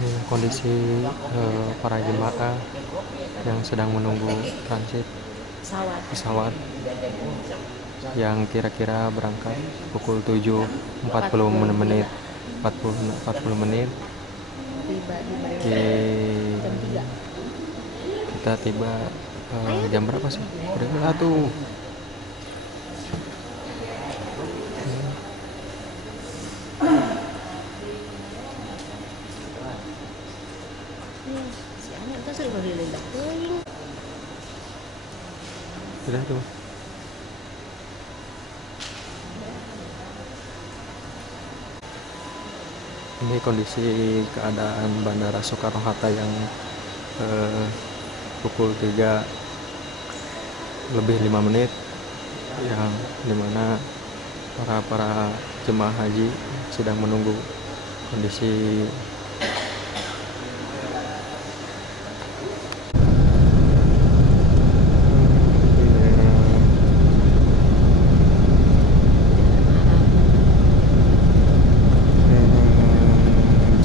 Ini kondisi para jemaah yang sedang menunggu transit pesawat yang kira-kira berangkat pukul 7.40 menit 40 menit. Kita tiba jam berapa sih? Udah tuh. Sudah tuh. Ini kondisi keadaan Bandara Soekarno-Hatta yang pukul 3 lebih 5 menit, yang dimana para jemaah haji sedang menunggu kondisi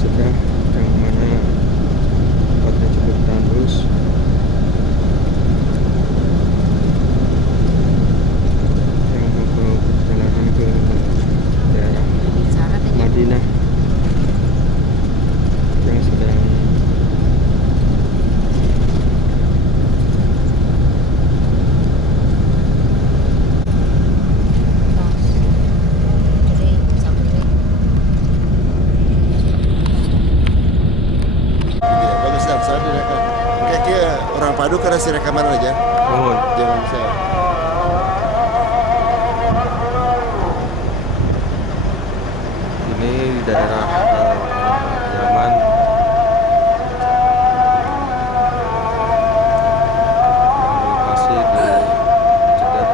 Jeddah, yang mana tempatnya cukup tandus. Yang mau perjalanan ke daerah Madinah yang sedang bagus dah, saya direkam. Kayak orang padu karena si rekaman aja. oh, Jangan bisa. ini di daerah Yaman. Lokasi di Jeddah.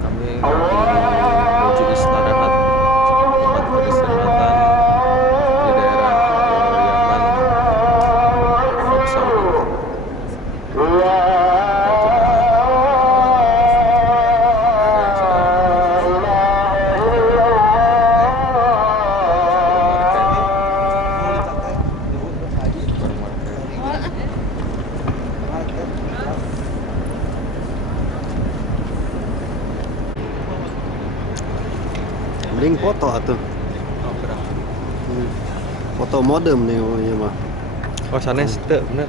Kami menuju istirahat, tempat peristirahatan di daerah Yaman, Arab Saudi. Mending foto atuh. Oh, berapa? Foto modem nih ya mah. Oh, sanes teu bener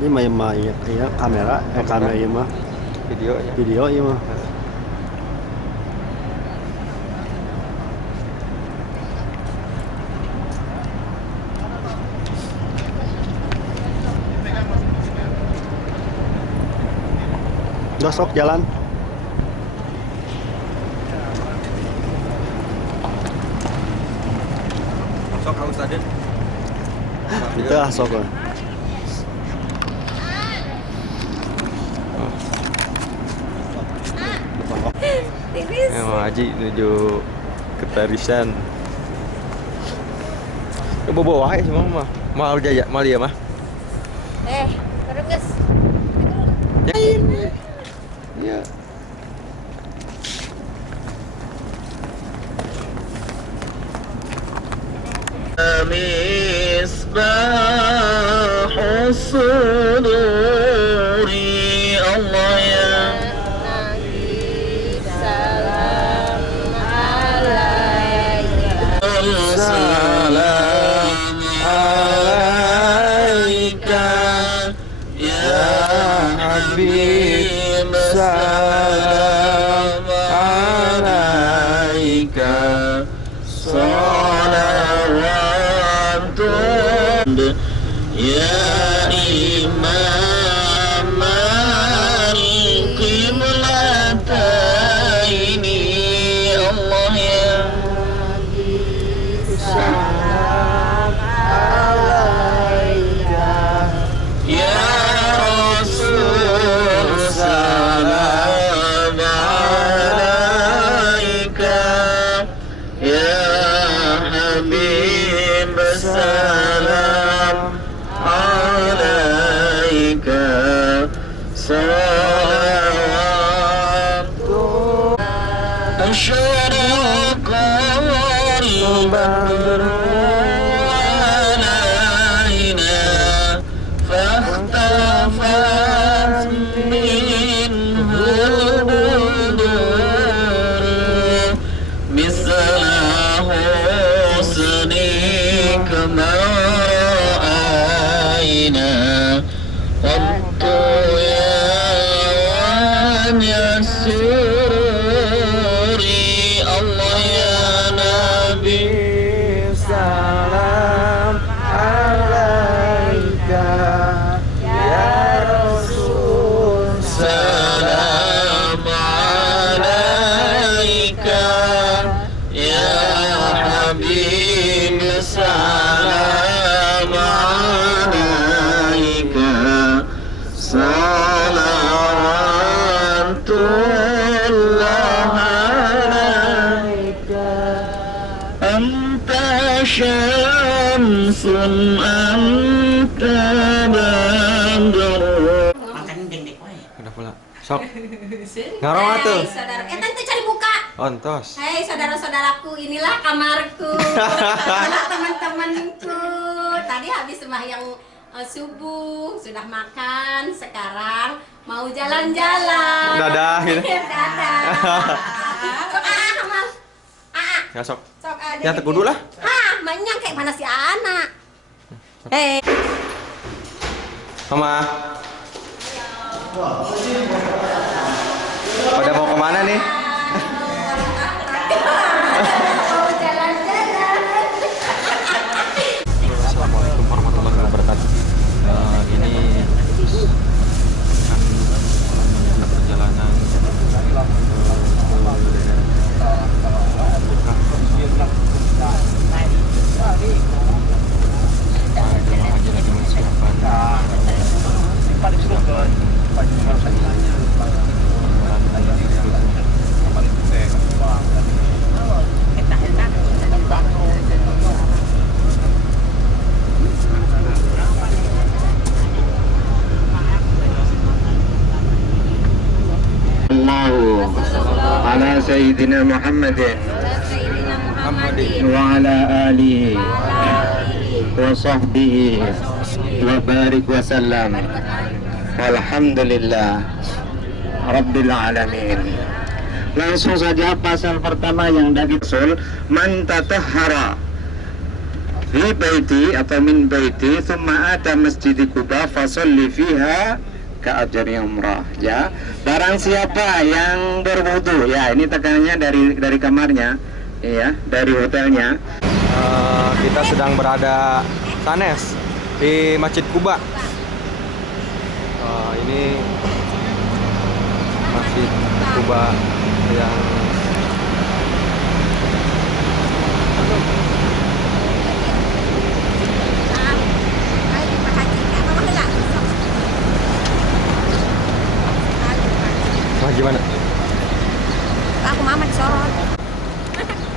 Ini mah ya kamera, kamera ya mah. videonya. Video ya mah. Udah sok jalan. Sok Kang Ustadz. Itu sok lah. Emang Haji menuju ke Tarisan. Coba bawa wae semua mah. Mal jaya, mal ya mah. Terus guys. Iya. مصباح الصدور الله يا Salam alaika. السلام عليك يا حبيب سلام عليك صلوات يا إمام القبلتين الله يا بدر علينا فاختفت منه البدور مثل حسنك ما رأينا والطيان السرور الله يا نبي Salam alaika ya Rasul. سلام عليك يا حبيب سلام عليك صلوات الله عليك أنت شمس أنت بدر. Udah pula. Sok. Ngarong atuh. Hei, saudara. Tante cari buka. Ontos. Hei, saudara-saudaraku, inilah kamarku. Inilah teman-temanku. Tadi habis sembahyang subuh, sudah makan, sekarang mau jalan-jalan. Dadah gitu. Dadah. Sok Amal. Ya sok. Sok ada. Ya teguh dulu lah. Hah, mainnya kayak mana si anak? Hei. Mama. Pada mau kemana nih? Mau jalan-jalan. Assalamualaikum warahmatullahi wabarakatuh. Ini akan perjalanan jemaah haji lagi mempersiapkan على سيدنا محمد وعلى آله وصحبه وبارك وسلم walhamdulillah Rabbil Alamin. Langsung saja pasal pertama yang dari Rasul, man tatahhara fi baiti atau min baiti thumma ata masjid Quba fasalli fiha ka'ajri umrah. Ya, barang siapa yang berwudu, ya ini tekanannya dari kamarnya, ya, dari hotelnya. Kita sedang berada sanes di Masjid Quba. Ini Masjid Quba yang wah gimana? Aku mama disorot.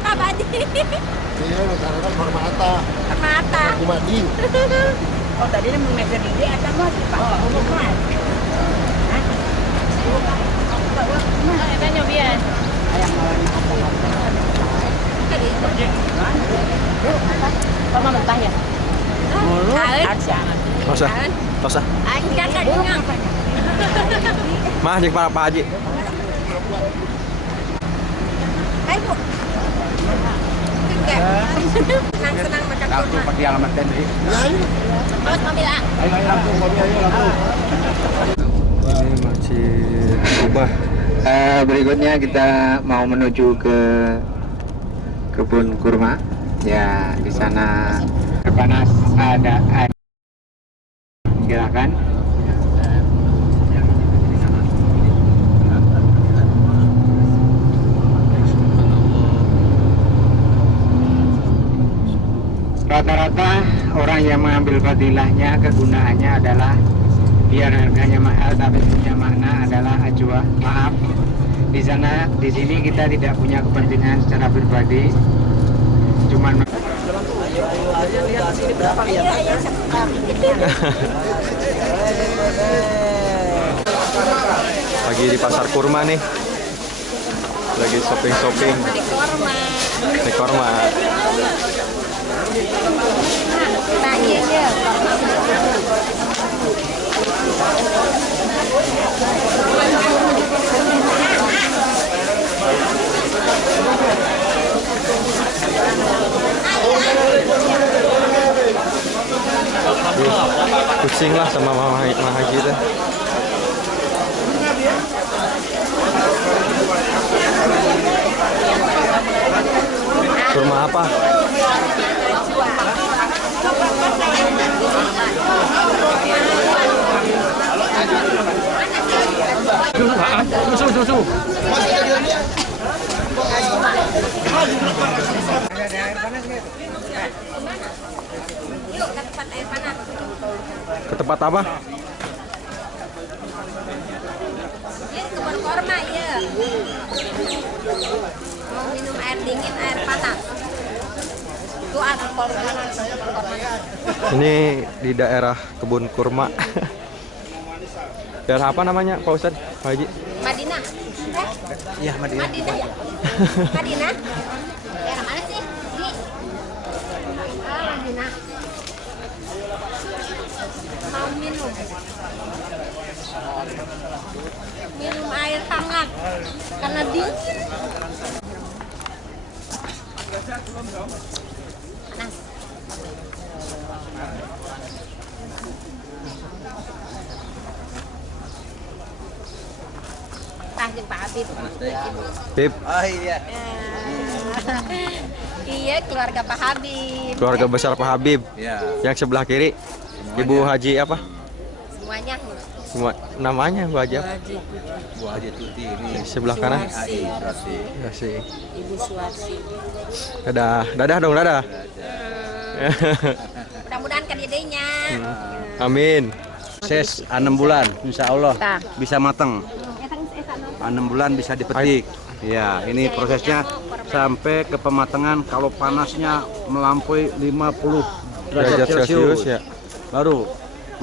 Abadi. Iya, karena hormata. Mata. Aku mandi. Oh tadi dia mengejar ini ada nggak sih Pak? Bukan. Tanya biar. Ayam malam Mama mentah ya? Tosa, tosa. Kan kadang. Mah jeung Pak Haji. Hai Bu. Senang-senang makan kurma. Pakai alamat tadi. Awas mobil ah. Ini Masjid Quba. Berikutnya kita mau menuju ke kebun kurma. Ya, di sana panas ada silakan. Rata-rata orang yang mengambil fadilahnya, kegunaannya adalah biar harganya mahal tapi punya makna adalah ajwa. Maaf, di sini kita tidak punya kepentingan secara pribadi, cuman Lagi di pasar kurma nih. Lagi shopping-shopping. Kurma. Teh korma. Pusing lah sama Mama Haji teh. Kurma apa? Susu. Yuk ke tempat air panas. Ke tempat apa? Ini kebun korma ya. Mau minum air dingin, air panas. Itu ada korma. Ini di daerah kebun kurma. Daerah apa namanya, Pak Ustadz, Pak Haji? Madinah. Iya, Madinah. Madinah ya? Madinah? Daerah mana sih? Ini. Ah, Madinah. Mau minum. Minum air hangat. Karena dingin. Panas. Jeung Pak Habib. Bib, Oh iya. Iya, keluarga Pak Habib. keluarga besar Pak Habib. Ya. Yang sebelah kiri, Ibu Haji apa? Semuanya. Semua namanya Bu Haji apa? Bu Haji Tuti ini. Sebelah kanan. AI berarti. Ya sih. Ibu Suwarsi. Dadah dong, dadah. Mudah-mudahan kan idenya. Amin. Proses 6 bulan, insya Allah Tah. bisa matang. 6 bulan bisa dipetik. Ya, ini prosesnya sampai ke pematangan kalau panasnya melampaui 50 derajat Celcius. Ya. Baru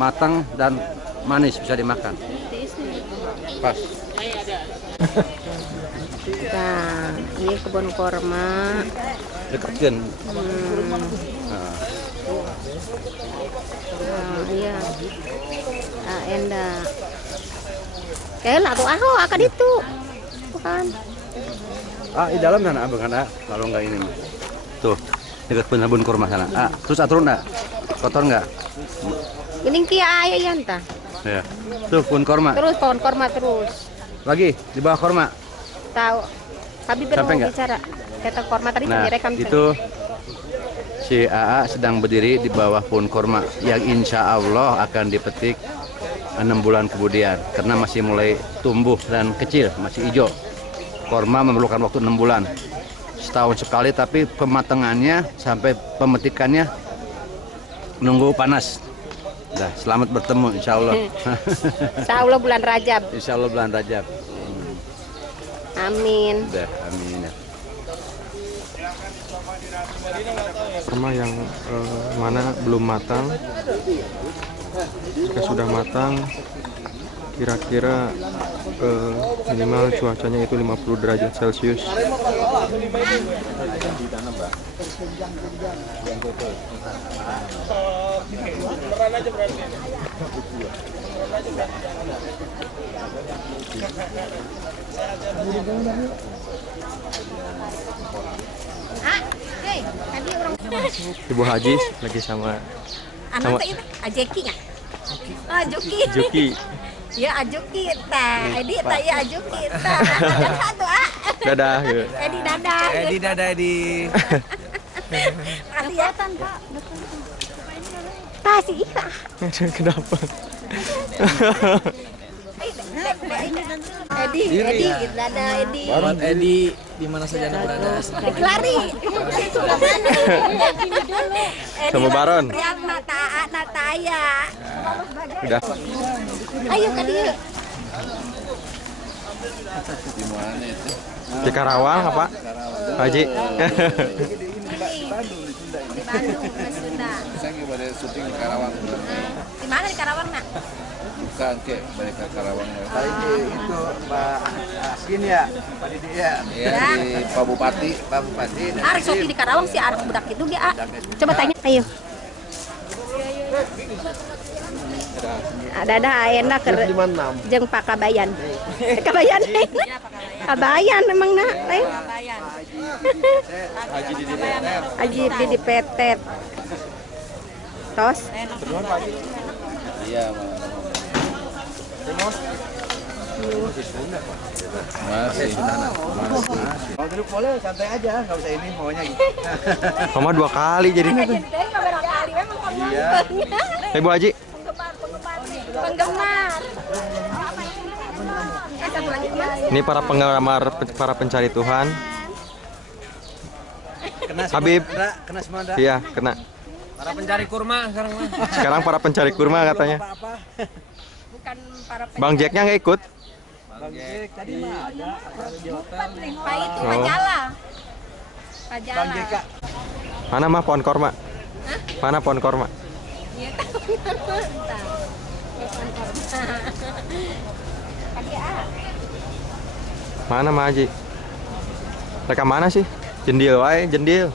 matang dan manis bisa dimakan. Pas. Nah, ini kebun korma. Dekatkan. Iya. Ah, endah. Kayak tuh akan itu. Bukan. Di dalam sana abang kan kalau nggak ini mah. Tuh, dekat kebun kurma sana. Terus atur nggak? Kotor nggak? Ini kia ayah ya entah. Ya. Tuh kebun kurma. Terus pohon korma terus. Lagi di bawah kurma. Tahu. Habib Sampai mau nggak? bicara. Kata korma tadi Nah, direkam. itu si AA sedang berdiri di bawah pohon kurma yang insya Allah akan dipetik 6 bulan kemudian karena masih mulai tumbuh dan kecil, masih hijau. Kurma memerlukan waktu 6 bulan, setahun sekali, tapi pematangannya sampai pemetikannya nunggu panas. Dah, selamat bertemu insya Allah. Insya Allah bulan Rajab. Insya Allah bulan Rajab. Amin. Dah, amin. Kurma yang mana belum matang. Jika sudah matang, kira-kira minimal cuacanya itu 50 derajat Celcius. Ibu Haji lagi sama Anak itu Ajekinya. Ajuki. Juki. Ya Ajuki tah. Edi tah ya Ajuki tah. Satu Dadah. Edi dadah. Edi dadah Edi. Kelihatan Pak. Pasti iya. Kenapa? Edi dadah Edi. Buat Edi di mana saja Anda berada. Lari. Sebelah mana? Sama Baron. Yang Nataya. Udah. Ayo ke dia. Di Karawang apa? Haji. Sunda ini. Di Bandung, Mas Sunda. Saya pada syuting di Karawang. Di mana di Karawang, Nak? Bukan ke balik ke Karawang. Itu Pak Asin ya, Pak Didi ya. Iya di Pak Bupati. Pak Bupati. Arek syuting di Karawang sih arek budak itu ge. Coba tanya. Ayo. Ada enak ke jeung Pak Kabayan. Kabayan. Kabayan emang na teh. Haji Didi Petet. Tos. Iya, masih. Kalau duduk boleh santai aja, nggak usah ini maunya gitu. Mama 2 kali jadinya tuh. Iya. Ibu Haji. Penggemar. Ini para penggemar, para pencari Tuhan. Kena semua, Habib. kena semua dah. Iya, kena. Para pencari kurma sekarang mah. Sekarang para pencari kurma katanya. Bukan para Bang Jacknya nggak ikut? Bang Jack tadi mah ada di hotel. Pak itu Oh. Pajala. Bang Pajala. Jack Kak. Mana mah pohon korma? Mana pohon korma? Iya tahu. Bentar. Pagi ah. Mana mah Haji? Mereka mana sih? Jendil wae, jendil.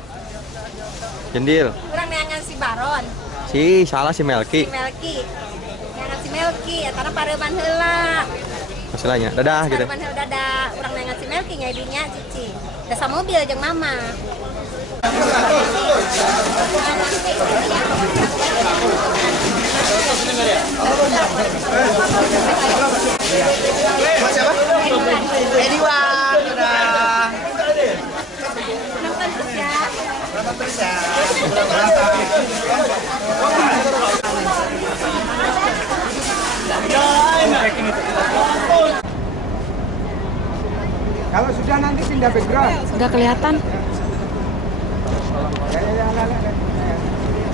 Jendil. Kurang neangan si Baron, Salah si Melki. si Melki. Neangan si Melki, antara pareman heula. Masalahnya. Dadah gitu. Pareman heula dada. Urang neangan si Melki nya dinya cici. Dasa mobil jeung mama. Ediwan, dadah. Nonton terus ya. Kalau sudah nanti pindah background. Nggak kelihatan.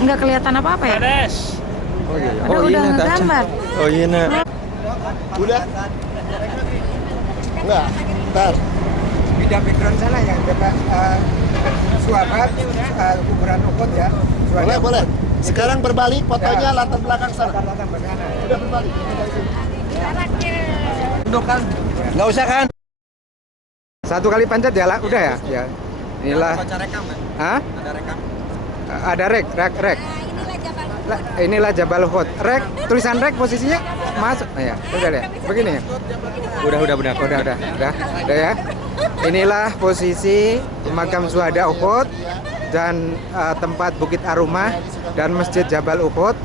Nggak kelihatan apa-apa ya? Oh iya. Udah Nak. ngegambar. Oh iya nak. Udah? Enggak. Ntar. Pindah background sana yang dekat suabat kuburan Uhud ya. Boleh, boleh. Sekarang berbalik fotonya latar belakang sana. Latar belakang. Udah berbalik. Duduk kan? Nggak usah kan? 1 kali pencet ya lah, udah ya. Ya. Inilah. Baca rekam kan? Hah? Ada rekam. Ada rek. Inilah Jabal. Inilah Jabal Uhud. Rek, tulisan rek posisinya masuk. Nah, ya, udah deh. Begini ya. Udah benar. Udah ya. Inilah posisi makam syuhada Uhud dan tempat Bukit Arumah dan Masjid Jabal Uhud.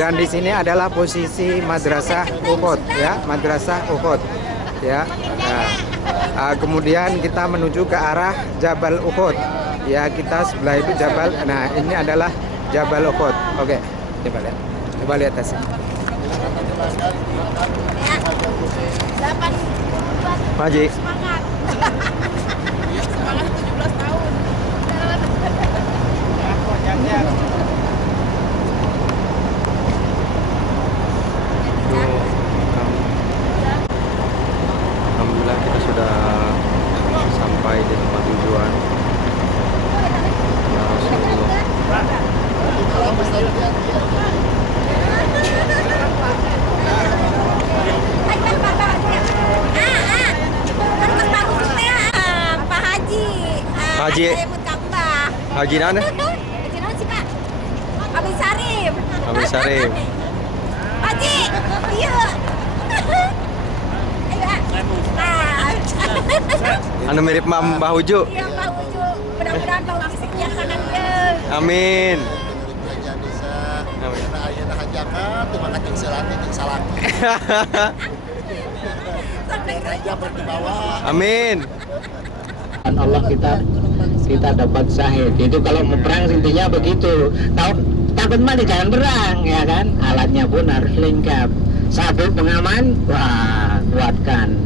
Dan di sini adalah posisi Madrasah Uhud ya, Madrasah Uhud ya. Kemudian kita menuju ke arah Jabal Uhud. Ya, kita sebelah itu Jabal. Nah, ini adalah Jabal Uhud. Oke, coba lihat atasnya. Ya. 8 Haji. semangat. Semangat 17 tahun. Alhamdulillah kita sudah sampai di tempat tujuan. Ya Rasulullah. Pak Haji. Haji. Haji mana? Haji naon sih, Pak? Abi Sarif. Abi Sarif. Haji. Iya. Ayo, Anu mirip Mbah Uju. Iya, Pak Uju. Mudah-mudahan Pak Uju sekian Amin. Kerja bisa. Karena ayeuna hajakan teu mangkat jeung selati jeung salak. Raja di bawah. Amin. Dan Allah kita dapat syahid. Itu kalau mau perang intinya begitu. Takut mah di jalan perang ya kan. Alatnya pun harus lengkap. Sabuk pengaman, wah kuatkan.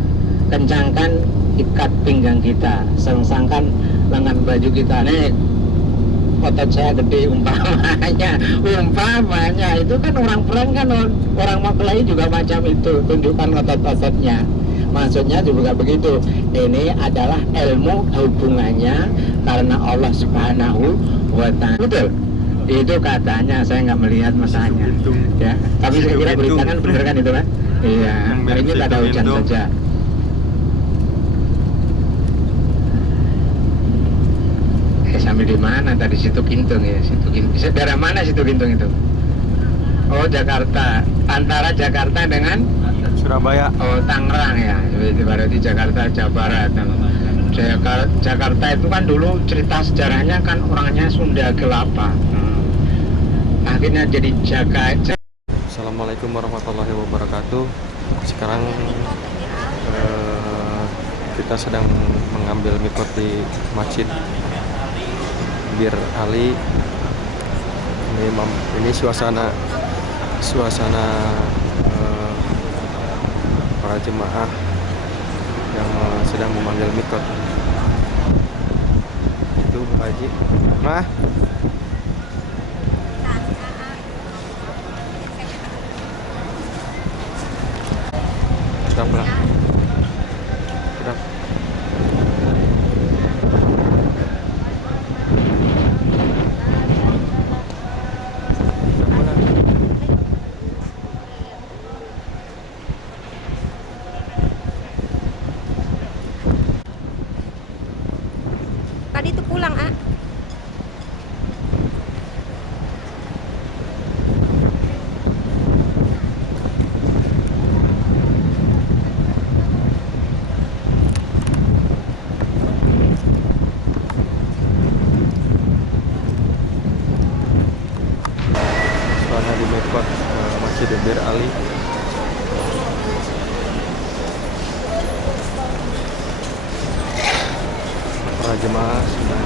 Kencangkan ikat pinggang kita. Sengsangkan lengan baju kita. Nih otot saya gede umpamanya itu kan orang perang kan orang mempelai juga macam itu, tunjukkan otot-ototnya. Maksudnya juga begitu. Ini adalah ilmu hubungannya karena Allah Subhanahu wa Ta'ala. Betul. Itu katanya, saya nggak melihat masanya. Ya, tapi saya kira berita kan bener kan itu kan? Iya, ini kata hujan saja. Sampai di mana tadi? Situ Gintung ya, Situ Gintung. Daerah mana Situ Gintung itu? Oh, Jakarta. Antara Jakarta dengan Surabaya. Oh, Tangerang ya. Berarti Jakarta, Jawa Barat. Jakarta itu kan dulu cerita sejarahnya kan orangnya Sunda Kelapa. Akhirnya jadi Jakarta. Assalamualaikum warahmatullahi wabarakatuh. Sekarang kita sedang mengambil mikot di Masjid Bir Ali. Ini suasana para jemaah yang sedang memanggil mikot. Itu Bu Haji. Mah. Sudah pulang. Sudah. Tadi itu pulang, ah. Suasana di mikot Masjid Bir Ali. Para jemaah sedang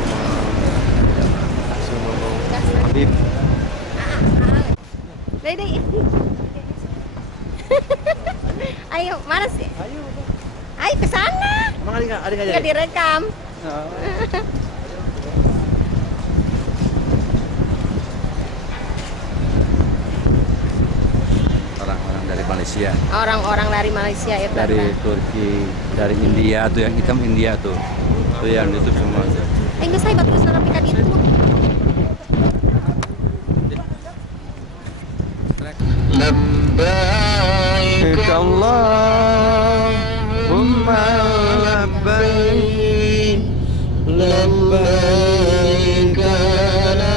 Habib. Dede. Ayo, mana sih? Ayo ke sana. Emang ada Nggak direkam. Orang-orang dari Malaysia, Orang-orang dari Malaysia ya, Pak. dari Turki, dari India tuh, yang hitam India tuh yang itu semua. Enggak, saya baru sarapikan itu. Labbaik Allahumma labbaik. labbaik la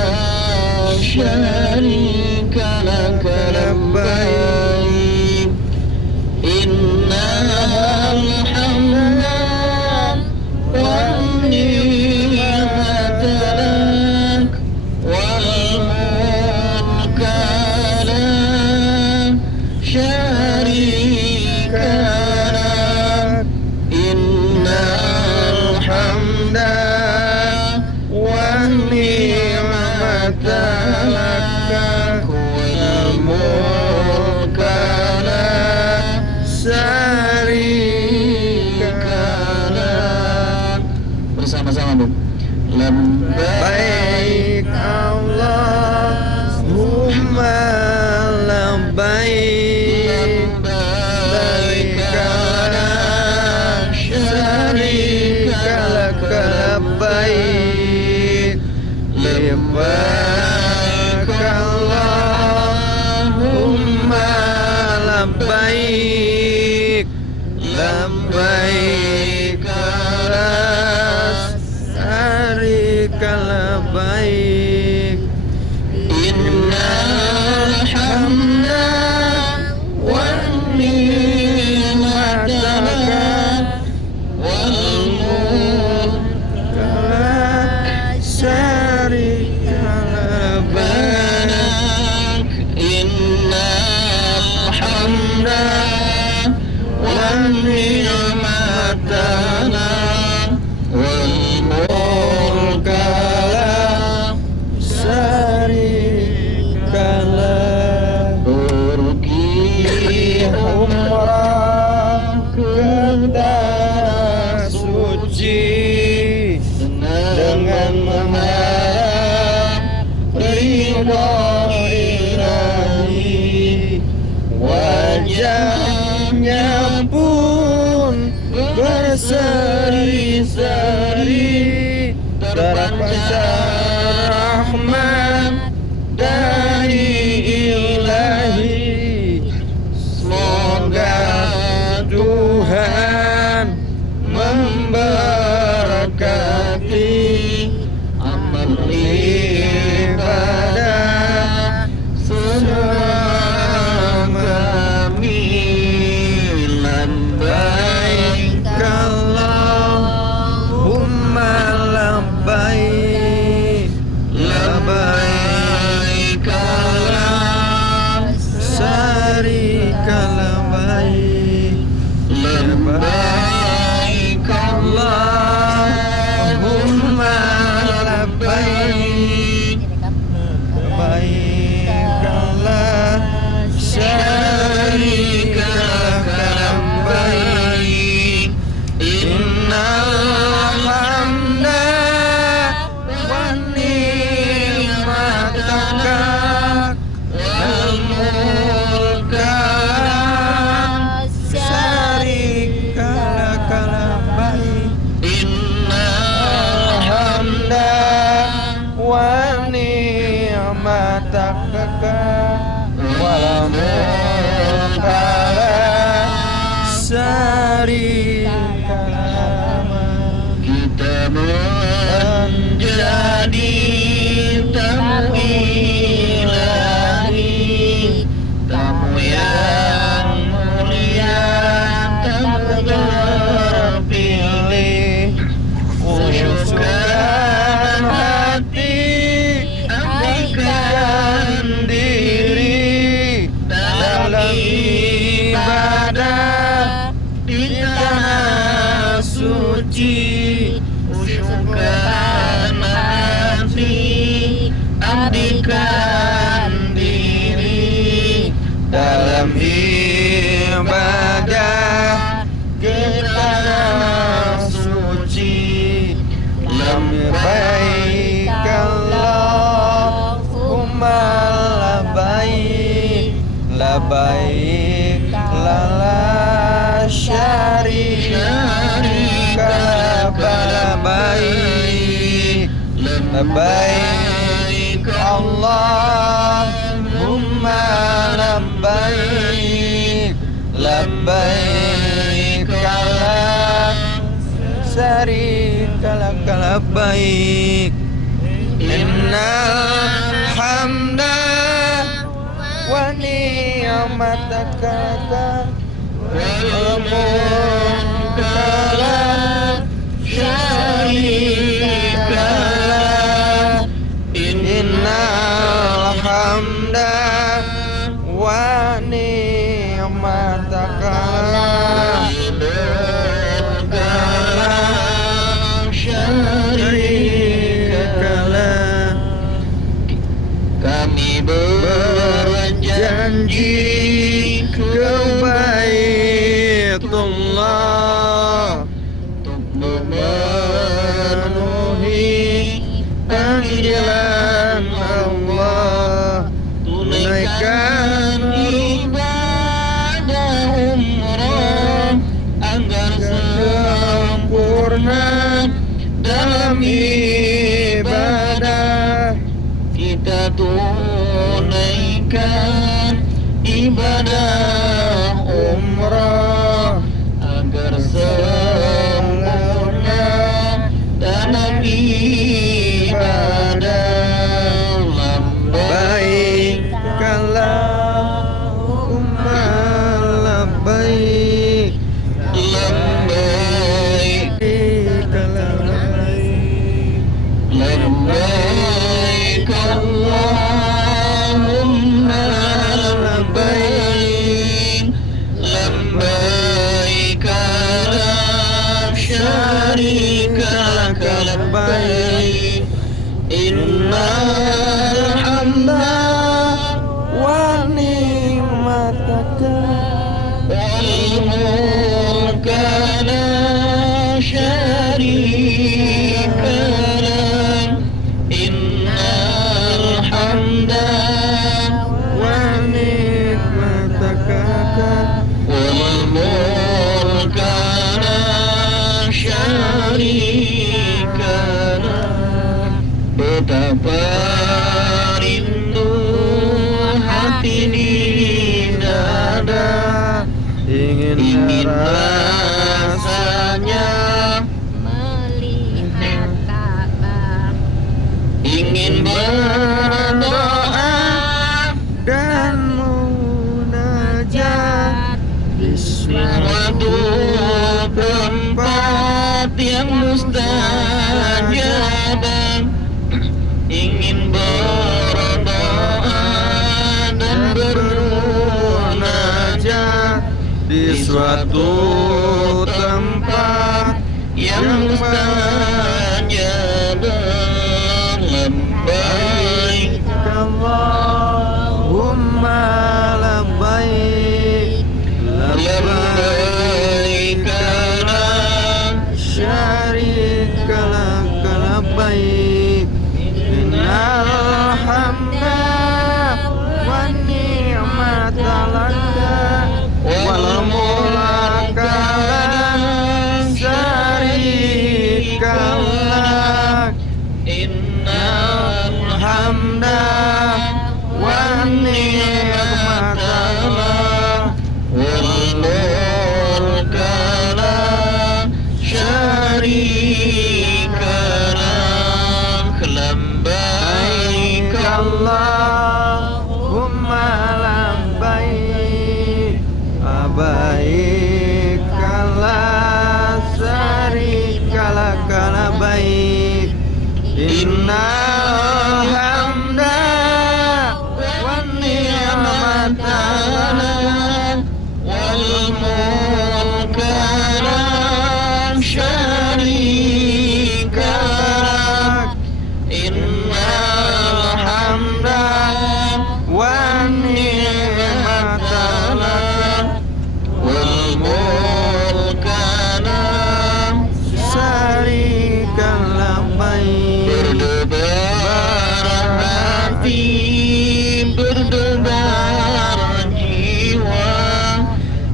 syarika lak labbaik innal hamda wan ni'mata lak wal mulka la syarika lak innal hamda wan ni'mata lak wal mulka la syarika lak. Bersama-sama, Bu. Labbaik Allahumma labbaik. labbaik la syarika lak labbaik labbaik Allahumma Labbaik. Labbaik la syarika labbaik. innal hamda wan ni'mata lak wal mulka La syarika labbaik. innal hamda wan ni'mata lak wal mulka la Syarika labbaik. pancar rahmat dari ilahi. Semoga Tuhan memberkati amal ibadah semua kami. Labbaik Allahumma labbaik, labbaik la syarika labbaik, labbaik Allahumma labbaik, labbaik la syarika labbaik. Innal hamda wan ni'mata wal mulka syarika laka labbaik. Innal hamda wan ni'mata wal mulka syarika laka. Kita menjadi tamu ilahi, tamu yang mulia, tamu terpilih. Khusyukkan hati, abdikan diri dalam ibadah di tanah suci. Khusyukkan hati, abdikan diri dalam ibadah ke tanah suci. Labbaik Allahumma labbaik, labbaik la syarika laka labbaik, labbaik Allahumma labbaik, labbaik la syarika laka labbaik. Innal hamda wa ni'mataka wal mulka syarika lak. Innal hamda wa ni'mataka syarika lak. Kami berjanji ke Baitullah untuk memenuhi panggilan Allah, tunaikan ibadah umrah agar sempurna dalam ibadah. Kita tunaikan ibadah umrah agar sempurna dalam ibadah. Labbaik Allahumma labbaik, labbaik labbaik Allahumma labbaik, labbaik la syarika laka labbaik. Innal hamda wa ni'mataka wal mulka la syarika lak. betapa rindu hati ini nada, ingin rasanya melihat Ka'bah, ingin berdoa dan munajat di suatu tempat yang mustajab, ingin berdoa dan bermunajat di suatu tempat yang mustajab. Labbaik Allahumma labbaik, labbaik la syarika lak labbaik, innal hamda wan ni'mata laka wal mulka la syarika lak, innal hamda wan ni'mata lak wal mulka la syarika lak. Labbaik Allahumma labbaik, labbaik la syarika lak labbaik, innal hamda wan ni'mata lak wal mulka la syarika lak, innal hamda wan ni'mata lak wal mulka la syarika labbaik. berdebar hati, berdebar jiwa,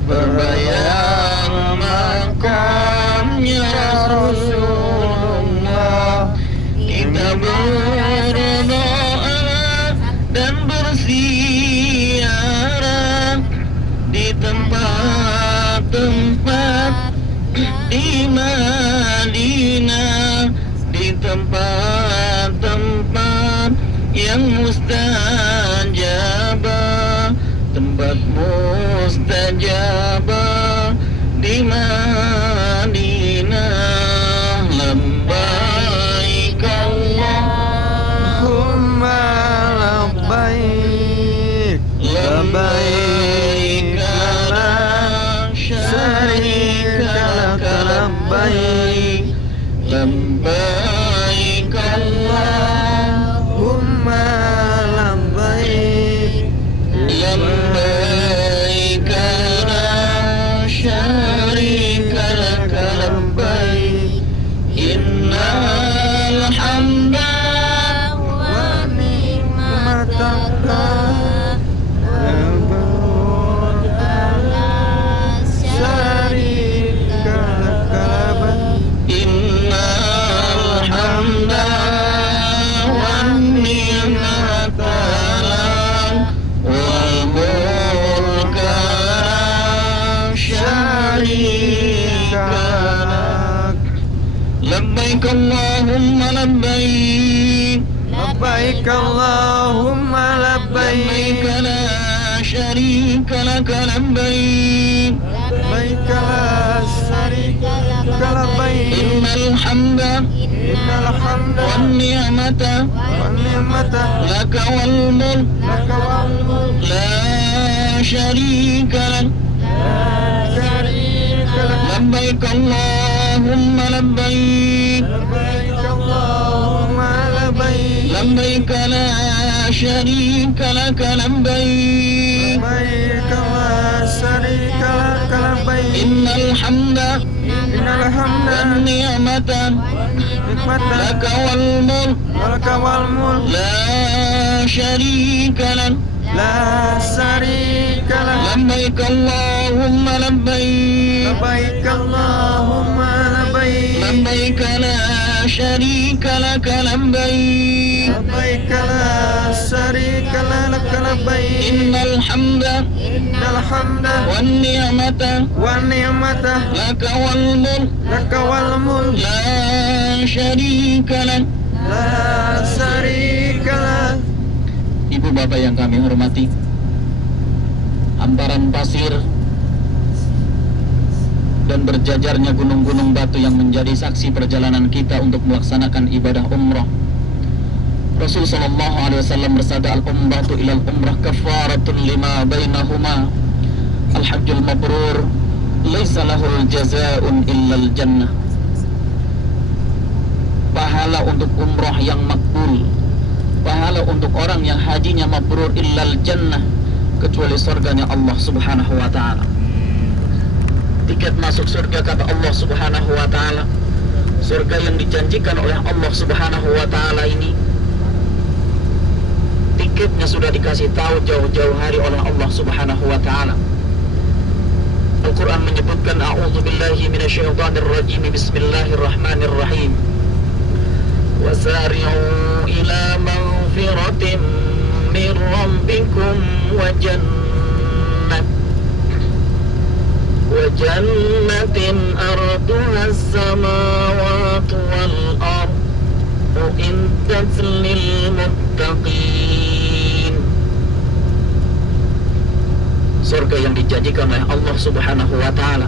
berbayang makamnya Rasulullah. Kita berdoa dan berziarah di tempat-tempat di Madinah, di tempat-tempat yang mustajabah, tempat mustajabah di Madinah. Labbaik Allahumma labbaik, labbaik la syarika lak labbaik, labbaik Allahumma labbaik, labbaik la syarika lak labbaik, innal hamda wa ni'mata lak syarika lak labbaik, innal hamda wan ni'mata lak wal mulka la syarika lak. Labbaik Allahumma labbaik, labbaik Allahumma labbaik, labbaik la syarika lak labbaik, labbaik la syarika lak labbaik, innal hamda innal hamda wan ni'mata wan ni'mata laka wal mulk laka wal mulk la syarika lak. syarika lak, labbaik Allahumma labbaik, labbaik Allahumma labbaik, labbaik la syarika lak labbaik, labbaik la syarika lak labbaik, innal hamda innal hamda wan ni'mata nikmata laka wal mulk laka wal mulk la syarika lak. la syarika lak, labbaik Allahumma labbaik, labbaik Allahumma labbaik, labbaik la syarika lak labbaik, لك لبيك إن الحمد إن الحمد والنعمة والنعمة لك والملك لك والملك لا شريك لك. لا شريك لك. Ibu bapak yang kami hormati, hamparan pasir dan berjajarnya gunung-gunung batu yang menjadi saksi perjalanan kita untuk melaksanakan ibadah umrah. Rasul sallallahu alaihi wasallam bersabda, al-umratu ilal umrah kafaratun lima bainahuma. Al-hajjul mabrur laisa lahul jazaa'un illal jannah. Pahala untuk umrah yang makbul, pahala untuk orang yang hajinya mabrur illal jannah, kecuali surganya Allah Subhanahu wa taala. Tiket masuk surga kata Allah Subhanahu wa taala, surga yang dijanjikan oleh Allah Subhanahu wa taala ini, tiketnya sudah dikasih tahu jauh-jauh hari oleh Allah Subhanahu wa taala. Al-Quran menyebutkan, a'udzubillahi minasyaitonir rajim, bismillahirrahmanirrahim. Wasari'u ila maghfiratin min rabbikum wa jannatin arduha as-samawati wal ardu uiddat lil muttaqin. Surga yang dijanjikan oleh Allah Subhanahu wa taala,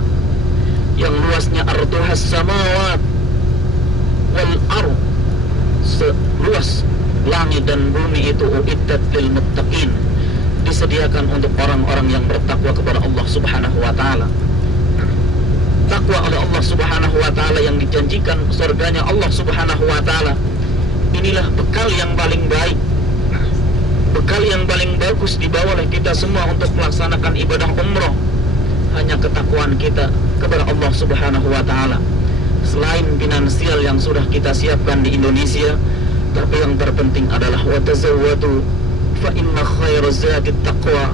yang luasnya arduha as-samawat wal ard, seluas langit dan bumi itu, uiddat lil muttaqin, disediakan untuk orang-orang yang bertakwa kepada Allah Subhanahu wa taala. Takwa oleh Allah Subhanahu wa taala yang dijanjikan surganya Allah Subhanahu wa taala, inilah bekal yang paling baik, bekal yang paling bagus dibawa oleh kita semua untuk melaksanakan ibadah umrah. Hanya ketakwaan kita kepada Allah Subhanahu wa taala. Selain finansial yang sudah kita siapkan di Indonesia, tapi yang terpenting adalah watazawwadu fa inna khairaz zadi taqwa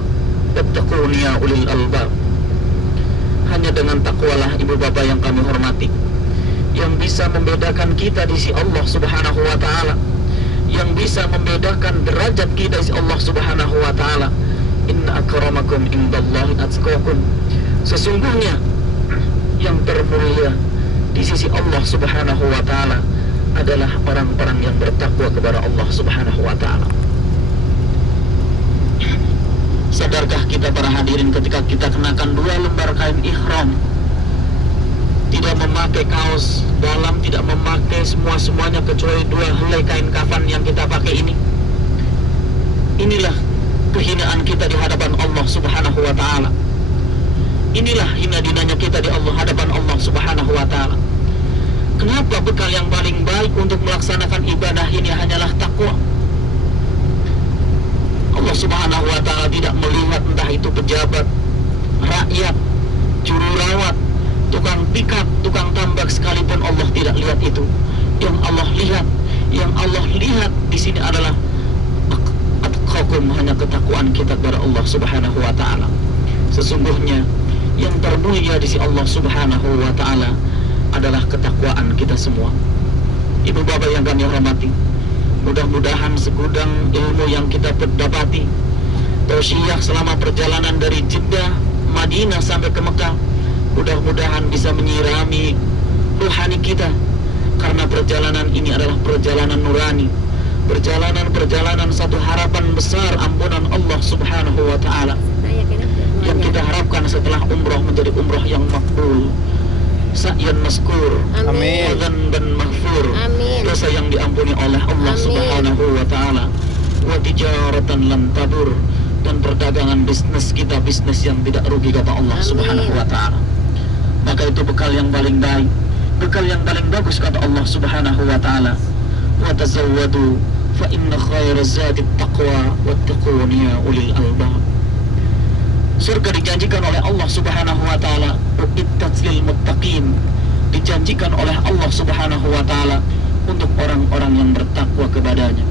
wattaquni ya ulil albab. Hanya dengan takwalah ibu bapak yang kami hormati, yang bisa membedakan kita di sisi Allah Subhanahu wa taala, yang bisa membedakan derajat kita di sisi Allah Subhanahu wa taala. Inna akramakum indallahi atqakum. Sesungguhnya yang termulia di sisi Allah Subhanahu wa taala adalah orang-orang yang bertakwa kepada Allah Subhanahu wa taala. Sadarkah kita para hadirin, ketika kita kenakan 2 lembar kain ihram, tidak memakai kaos dalam, tidak memakai semuanya kecuali 2 helai kain kafan yang kita pakai ini, inilah kehinaan kita di hadapan Allah Subhanahu wa taala. Inilah hina dinanya kita di hadapan Allah Subhanahu wa taala. Kenapa bekal yang paling baik untuk melaksanakan ibadah ini hanyalah takwa? Allah Subhanahu wa taala tidak melihat entah itu pejabat, rakyat, juru rawat, tukang pikat, tukang tambak sekalipun, Allah tidak lihat itu. Yang Allah lihat di sini adalah atqakum, hanya ketakwaan kita kepada Allah Subhanahu wa taala. Sesungguhnya yang termulia di sisi Allah Subhanahu wa taala adalah ketakwaan kita semua. Ibu bapak yang kami hormati, mudah-mudahan segudang ilmu yang kita dapati, tausiah selama perjalanan dari Jeddah, Madinah sampai ke Mekah, mudah-mudahan bisa menyirami rohani kita, karena perjalanan ini adalah perjalanan nurani, perjalanan satu harapan besar ampunan Allah Subhanahu wa taala, yang kita harapkan setelah umrah menjadi umrah yang makbul, sa'yan maskur, amin, dan mahfur, dosa yang diampuni oleh Allah Subhanahu wa taala, wa tijaratan lan tabur, dan perdagangan bisnis kita bisnis yang tidak rugi kata Allah Subhanahu wa taala. Maka itu bekal yang paling baik, bekal yang paling bagus kata Allah Subhanahu wa taala, wa tazawwadu fa inna khairaz zadi taqwa wattaquni ya ulil albab. Surga dijanjikan oleh Allah Subhanahu wa taala, uiddat lil muttaqin, dijanjikan oleh Allah Subhanahu wa taala untuk orang-orang yang bertakwa kepadanya.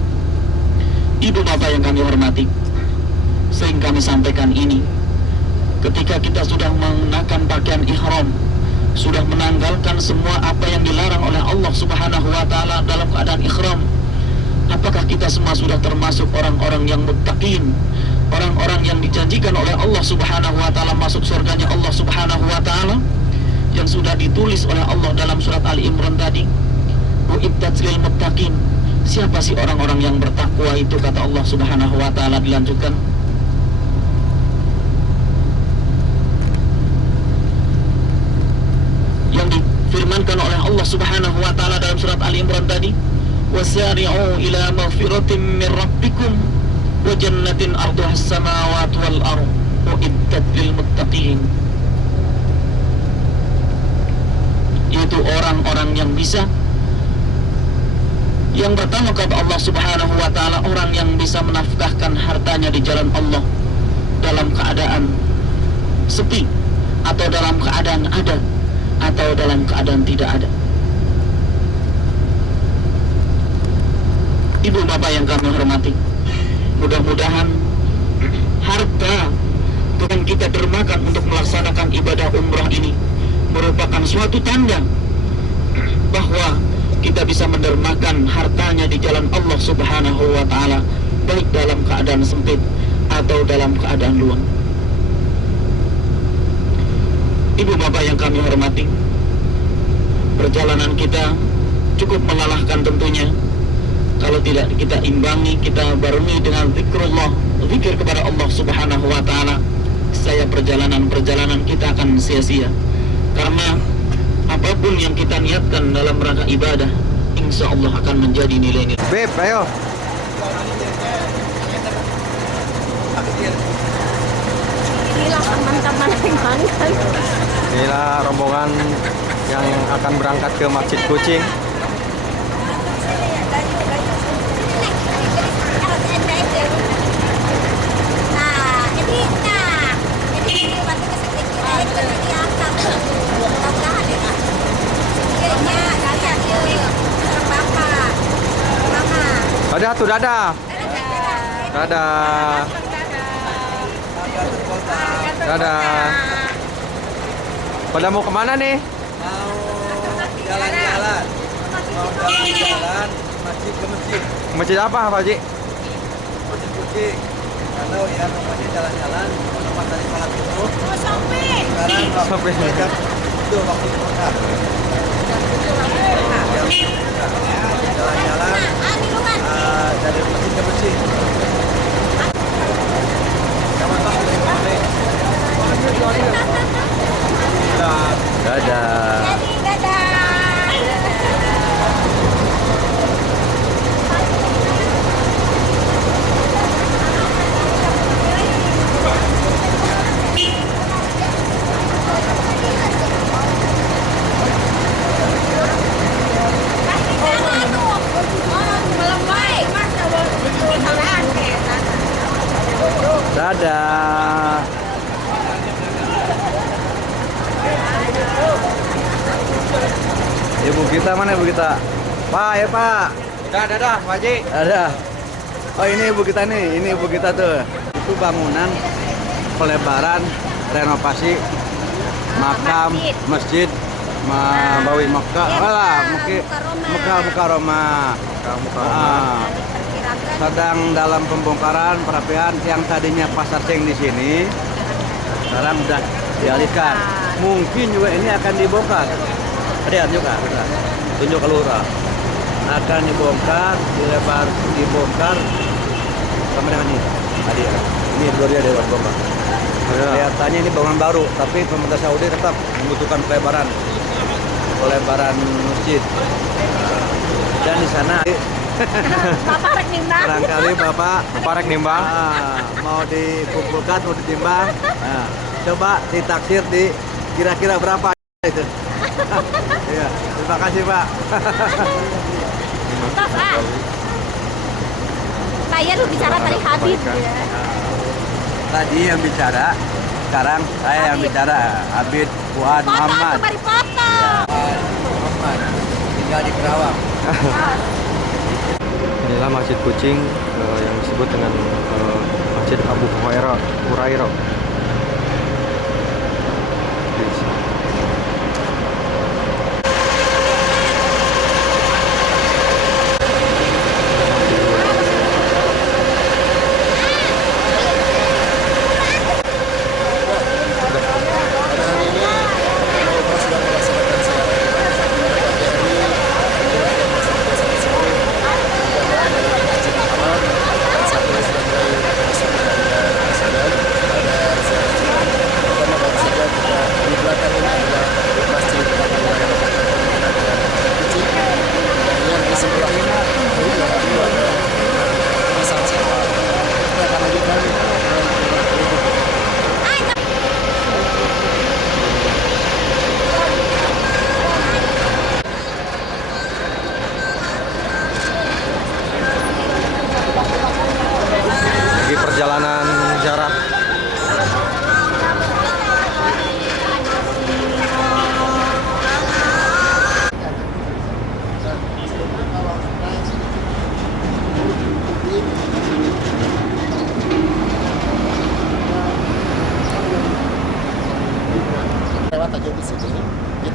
Ibu bapak yang kami hormati, sering kami sampaikan ini, ketika kita sudah mengenakan pakaian ihram, sudah menanggalkan semua apa yang dilarang oleh Allah Subhanahu wa taala dalam keadaan ihram, apakah kita semua sudah termasuk termasuk orang-orang yang muttaqin, orang-orang yang dijanjikan oleh Allah Subhanahu wa taala masuk surganya Allah Subhanahu wa taala, yang sudah ditulis oleh Allah dalam surat Ali Imran tadi. Uiddat lil muttaqin. Siapa sih orang-orang yang bertakwa itu, kata Allah Subhanahu wa taala dilanjutkan. Yang difirmankan oleh Allah Subhanahu wa taala dalam surat Ali Imran tadi, wasari'u ila maghfiratin min rabbikum wa jannatin arduhas samawati wal ardh uiddat lil muttaqin. Yaitu orang-orang yang bisa, yang pertama kata Allah Subhanahu wa taala, orang yang bisa menafkahkan hartanya di jalan Allah dalam keadaan sepi, atau dalam keadaan ada, atau dalam keadaan tidak ada. Ibu bapak yang kami hormati, mudah-mudahan harta yang kita dermakan untuk melaksanakan ibadah umrah ini merupakan suatu tanda bahwa kita bisa mendermakan hartanya di jalan Allah Subhanahu wa taala, baik dalam keadaan sempit atau dalam keadaan luang. Ibu bapak yang kami hormati, perjalanan kita cukup melelahkan tentunya kalau tidak kita imbangi, kita barengi dengan zikrullah, zikir kepada Allah Subhanahu wa taala. Saya perjalanan kita akan sia-sia, karena apapun yang kita niatkan dalam rangka ibadah, insya Allah akan menjadi nilai-nilai. Beb, ayo. Inilah teman-teman yang makan. Inilah rombongan yang akan berangkat ke Masjid Kucing. Dadah tuh, dadah. Dadah. Dadah. Pada mau kemana nih? Mau jalan-jalan. Mau jalan-jalan, masjid ke masjid. Masjid apa, Pak Haji? Masjid Kucing. Nggak tahu ya, pokoknya jalan-jalan. Tempat tadi malam itu. Sekarang Sampai. itu waktu di Mekah. Jalan-jalan dari masjid ke masjid. Dadah. Dadah. Ibu kita mana, ibu kita? Pak, ya Pak. Dadah, Pak Haji. Ada. Oh, ini ibu kita nih, ini ibu kita tuh. Itu bangunan pelebaran, renovasi makam, masjid, Bawi Mekah. Walah, mungkin Mekah Mukarramah. Sedang dalam pembongkaran perapian yang tadinya pasar ceng di sini, sekarang sudah dialihkan. Mungkin juga ini akan dibongkar. Lihat juga, tunjuk ke lurah. Akan dibongkar, dibongkar sama dengan ini. Tadi ya. Ini dua dia dewan bongkar. Kelihatannya ini bangunan baru, tapi pemerintah Saudi tetap membutuhkan pelebaran masjid. Dan di sana Bapak rek nimbang. barangkali Bapak Parek nimbang. mau dikumpulkan, mau ditimbang. Nah, coba ditaksir di kira-kira berapa itu. Iya, terima kasih Pak. Stop, ah. Saya lu bicara tadi Habib. Tadi yang bicara, sekarang saya yang bicara. Habib Fuad Foto, Muhammad. kembali foto. Muhammad, tinggal di Kerawang. Inilah Masjid Kucing yang disebut dengan Masjid Abu Hurairah.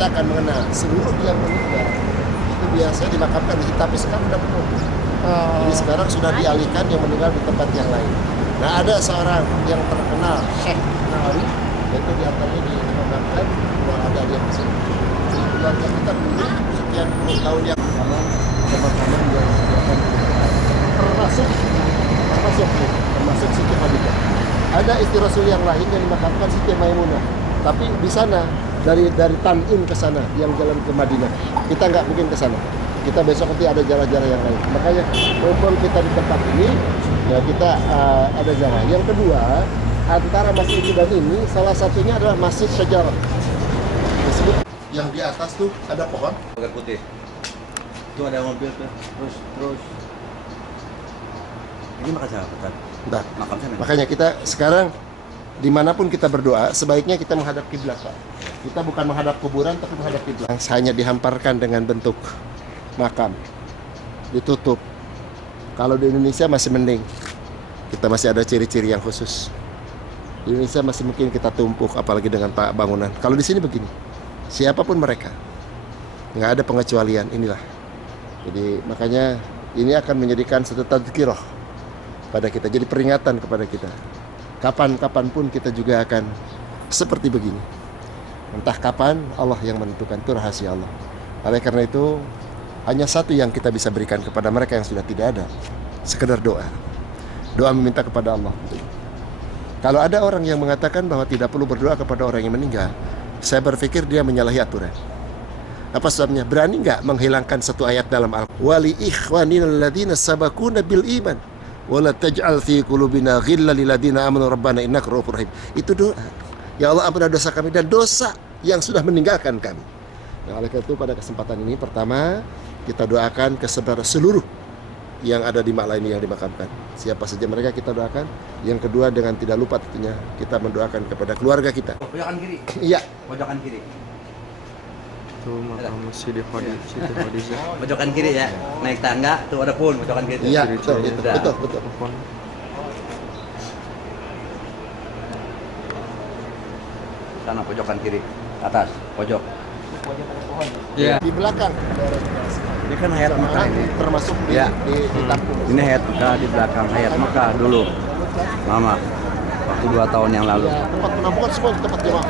kita akan mengenal seluruh yang meninggal itu biasa dimakamkan di sini, tapi sekarang sudah penuh. Jadi sekarang sudah dialihkan yang meninggal di tempat yang lain. Nah, ada seorang yang terkenal, Syekh Nawawi, itu diantaranya dimakamkan ada di sini. Jadi keluarga kita dulu sekian puluh tahun yang pertama pemakaman yang disediakan termasuk Siti Khadijah. Ada istri Rasul yang lain yang dimakamkan Siti Maimunah. Tapi di sana dari Tan'im ke sana yang jalan ke Madinah, kita nggak mungkin ke sana. Kita besok nanti ada jalan-jalan yang lain. Makanya walaupun kita di tempat ini, ya kita ada jalan. Yang kedua, antara masjid itu dan ini, salah satunya adalah Masjid Syajarah. Disebut yang di atas tuh ada pohon. Pagar putih. Itu ada mobil tuh. Terus. Ini makam siapa, Pak? Nah, Makam siapa? makanya kita sekarang dimanapun kita berdoa, sebaiknya kita menghadap kiblat, Pak. Kita bukan menghadap kuburan, tapi menghadap kiblat. Hanya dihamparkan dengan bentuk makam, ditutup. Kalau di Indonesia masih mending, kita masih ada ciri-ciri yang khusus. Di Indonesia masih mungkin kita tumpuk, apalagi dengan pak bangunan. Kalau di sini begini, siapapun mereka, nggak ada pengecualian. Inilah. Jadi makanya ini akan menjadikan satu tadzkirah pada kita, jadi peringatan kepada kita. Kapan-kapan pun kita juga akan seperti begini. Entah kapan, Allah yang menentukan, itu rahasia Allah. Oleh karena itu, hanya satu yang kita bisa berikan kepada mereka yang sudah tidak ada, sekedar doa. Doa meminta kepada Allah. Kalau ada orang yang mengatakan bahwa tidak perlu berdoa kepada orang yang meninggal, saya berpikir dia menyalahi aturan. Apa sebabnya? Berani nggak menghilangkan satu ayat dalam Al-Quran? Wali ikhwanina alladzina sabaquna bil iman wala taj'al fi qulubina ghillan lil ladzina amanu rabbana innaka ra'ufur rahim. Itu doa. Ya Allah, ampunilah dosa kami dan dosa yang sudah meninggalkan kami. Nah, oleh karena itu pada kesempatan ini, pertama kita doakan kepada seluruh yang ada di Makla ini yang dimakamkan. Siapa saja mereka kita doakan. Yang kedua, dengan tidak lupa tentunya kita mendoakan kepada keluarga kita. Pojokan kiri. Iya. Pojokan kiri. Itu makam Siti Khadijah. Pojokan kiri ya. Naik tangga tuh ada pun pojokan kiri. Iya, betul. Pohon. Sana pojokan kiri. Atas, pojok. Iya. Di belakang. Ini kan Hayat Mekah ini. Termasuk di Tampung. Ini Hayat Mekah di belakang Hayat Mekah dulu. Mama. Waktu 2 tahun yang lalu. Ya, tempat penampungan semua di tempat jemaah.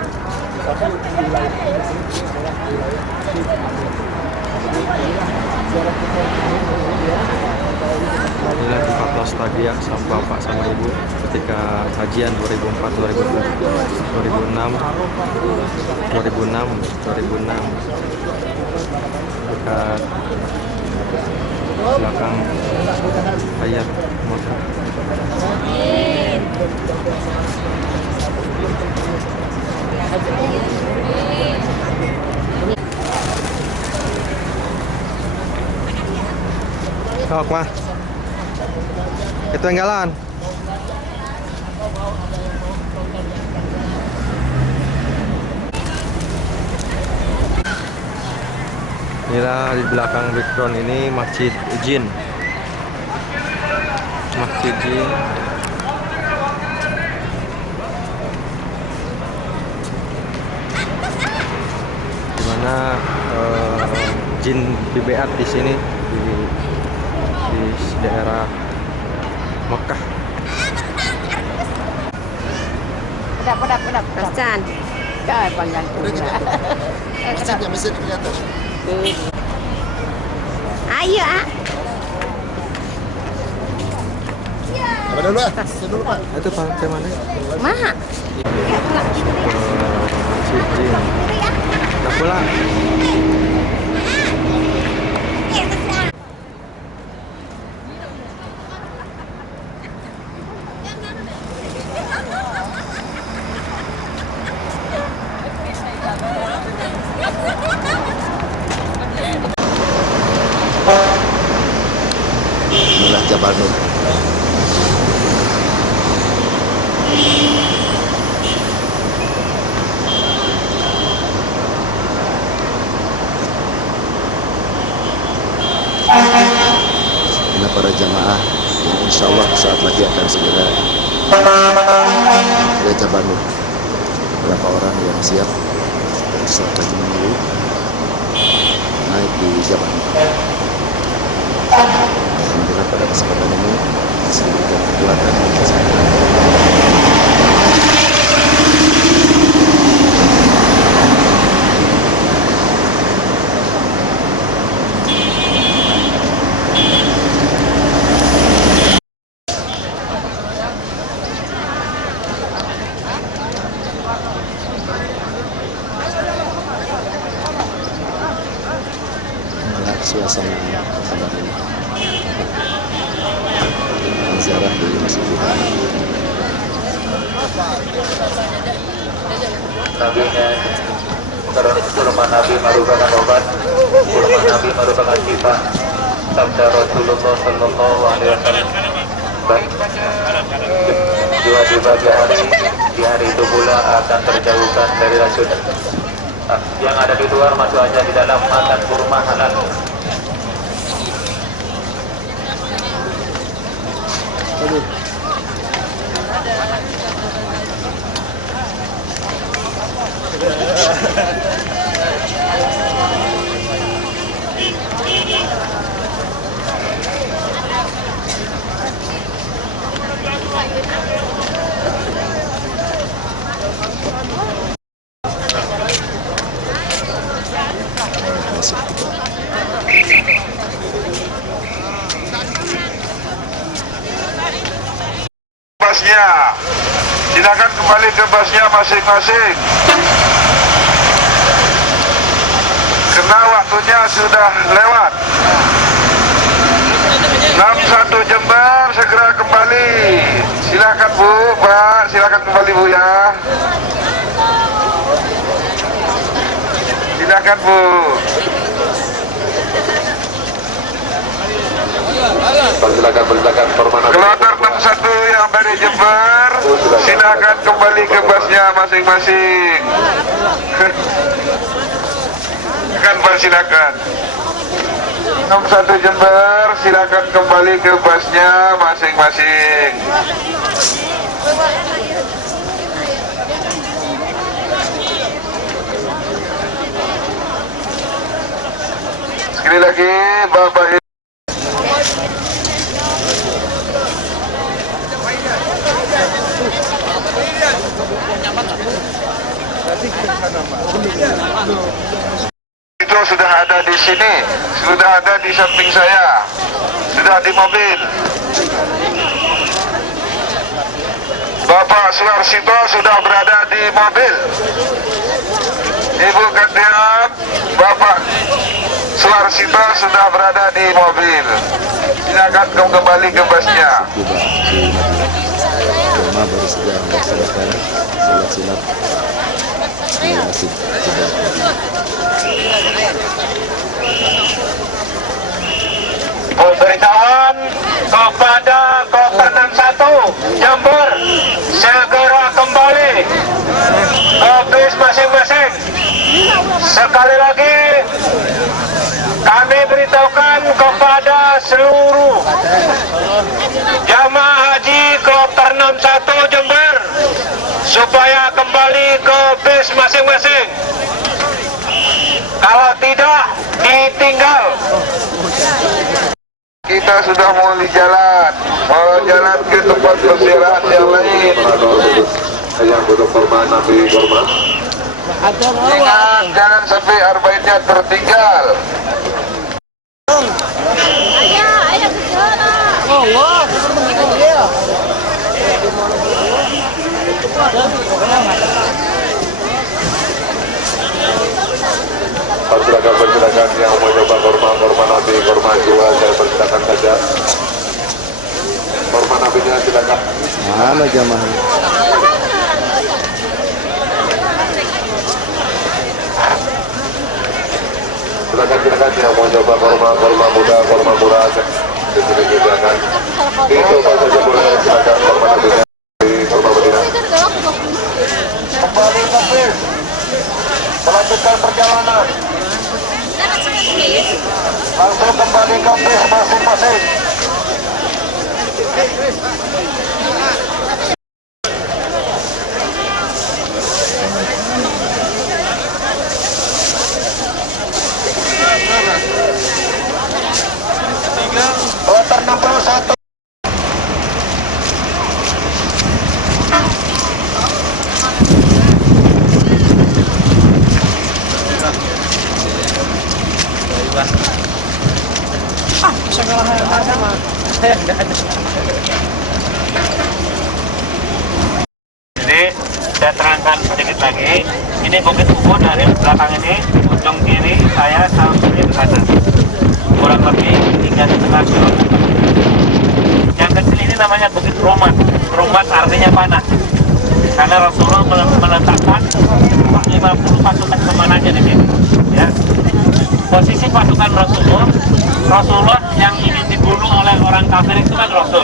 Tapi wilayah ini adalah Inilah tempat nostalgia sama bapak sama ibu ketika kajian 2004, 2006 dekat belakang Hayat Mekah. Sok mah. Itu yang jalan. Inilah di belakang background ini Masjid Jin. Masjid Jin. Dimana jin dibeat di sini di daerah Mekah. Pedap. Pascan. Panjang. Udah kita tuh. Masjidnya masih kelihatan. Ayo, ah. Apa dulu, ah? Saya dulu, Pak. Itu pantai mana? Maha. Masjid Jin. Udah pulang. Inilah Jabal Nur. Inilah para jamaah yang insya Allah saat lagi akan segera ke Jabal Nur. Berapa orang yang siap saat lagi menunggu. naik di jabal. Alhamdulillah pada kesempatan ini masih diberikan kekuatan dan kesehatan. Suasana kembali ziarah di Masjid Jihad. Nabinya kurma Nabi merupakan obat, kurma Nabi merupakan sifat. Sabda Rasulullah Sallallahu Alaihi Wasallam. Jua di pagi hari itu pula akan terjauhkan dari racun. Yang ada di luar masuk aja di dalam, makan kurma halal. Basnya, silakan kembali ke basnya masing-masing. Karena waktunya sudah lewat. 61 Jember segera kembali. Silakan Bu, Pak, silakan kembali Bu ya. Silakan Bu. Persilakan Kloter 61 yang dari Jember, silakan kembali ke basnya masing-masing. Silakan. 61 Jember, silakan kembali ke basnya masing-masing. Sekali lagi, Bapak Ibu. Itu sudah ada di sini, sudah ada di samping saya, sudah di mobil. Bapak Suarsito sudah berada di mobil. Ibu Kadiam, Bapak Suarsito sudah berada di mobil. Silakan kembali ke basnya. Jemaah baru saja melaksanakan salat sunat di Masjid Jihad. Pemberitahuan kepada Kopernak 1 Jember segera kembali ke bis masing-masing. Sekali lagi kami beritahukan kepada seluruh jamaah haji Kloter 61 Jember supaya kembali ke bis masing-masing. Kalau tidak, ditinggal. Kita sudah mulai jalan ke tempat bersirahat yang lain. Yang butuh korban Nabi korban. Ingat, jangan sampai arba'innya tertinggal. Persilakan yang mau coba korban Nabi, korban jiwa, saya persilakan saja. Korban Nabinya silakan. Mana jamaah? Silakan yang mau coba korban muda, di sini silakan. Itu saja boleh, silakan korban Nabinya di korban Madinah. Kembali ke bis, melanjutkan perjalanan. Langsung kembali ke bis masing-masing. Jadi saya terangkan sedikit lagi. Ini Bukit Uhud dari belakang ini, ujung kiri saya sampai ke sana. Kurang lebih 3,5 km. Yang kecil ini namanya Bukit Rumat. Rumat artinya panah. Karena Rasulullah meletakkan 50 pasukan pemanahnya di sini. Ya. Posisi pasukan Rasulullah yang ingin dibunuh oleh orang kafir itu kan Rasul.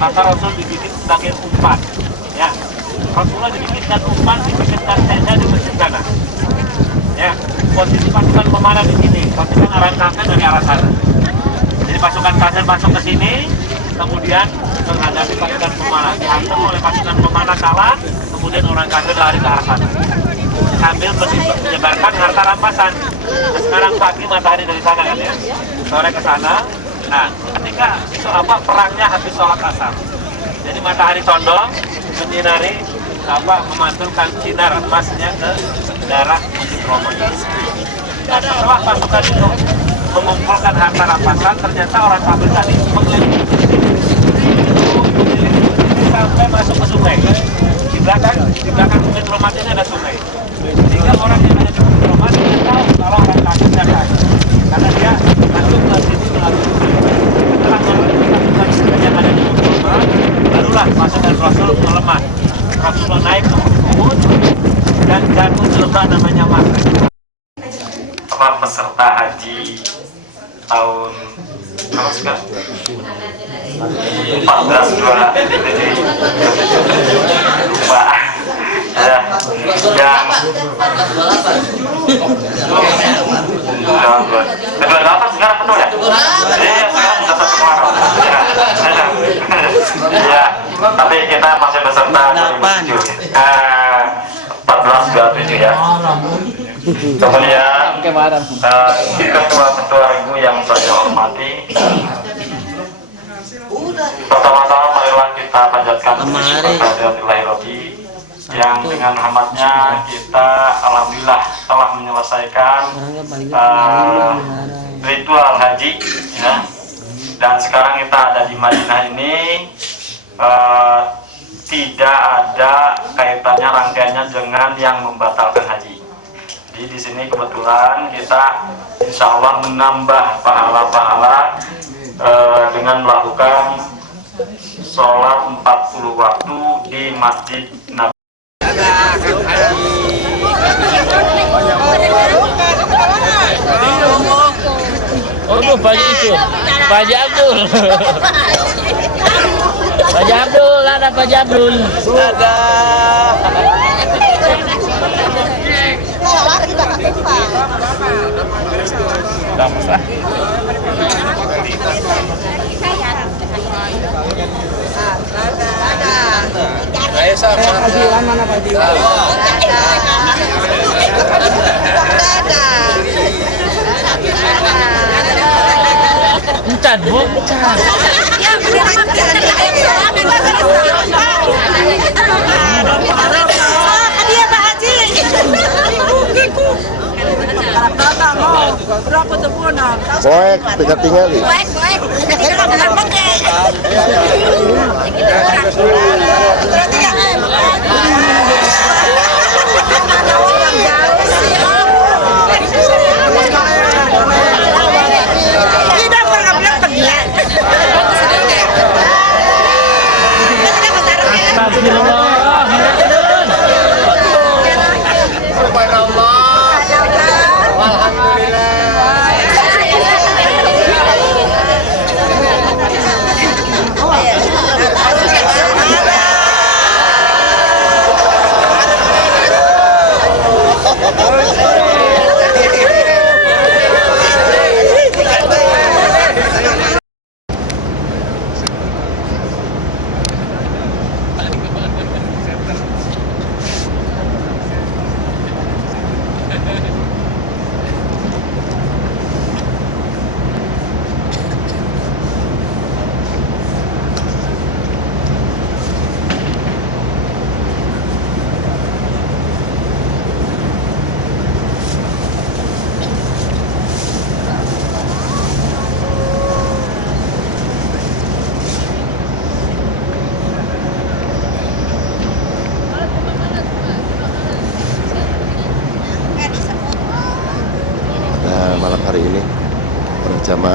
Maka Rasul dibikin sebagai umpan. Ya. Rasulullah dibikinkan umpan, dibikinkan tenda di masjid sana. Ya. Posisi pasukan pemanah di sini, pasukan orang kafir dari arah sana. Jadi pasukan kafir masuk ke sini, kemudian menghadapi pasukan pemanah, dihantam oleh pasukan pemanah kalah, kemudian orang kafir lari ke arah sana sambil menyebarkan harta rampasan. Nah, sekarang pagi matahari dari sana kan ya, sore ke sana. Nah, ketika itu perangnya habis sholat asar, jadi matahari condong menyinari memantulkan sinar emasnya ke daerah Bukit Roman. Nah, setelah pasukan itu mengumpulkan harta rampasan, ternyata orang kafir tadi mengelilingi sampai masuk ke sungai. Di belakang Bukit Roman ini ada sungai. Sehingga orang yang ada di Bukit Roman tidak tahu kalau orang kafir datang, karena dia masuk ke sini melalui sungai. Setelah melalui pasukan yang ada di Bukit Roman, barulah pasukan Rasul melemah. Rasulullah naik ke Uhud dan jatuh di lembah namanya Makrah. Peserta haji tahun terus kan 14 2 jadi lupa ya yang kedua delapan sekarang betul ya? Iya sekarang sudah 1 Muharram ya tapi kita masih beserta 2007 14 27 ya. Kemudian ketua-ketua ibu yang saya hormati, pertama-tama marilah kita panjatkan puji yang dengan rahmatnya kita alhamdulillah telah menyelesaikan ritual haji ya. Dan sekarang kita ada di Madinah ini tidak ada kaitannya rangkaiannya dengan yang membatalkan haji. Jadi di sini kebetulan kita insya Allah menambah pahala-pahala dengan melakukan sholat 40 waktu di Masjid Nabi. Oh, Pak itu, Pak Abdul. Pak Abdul, ada Pak Abdul. Ada. Mana Pak Diwan? Encan, Bu, encan. Berapa teleponan? Boek, tinggal-tinggali.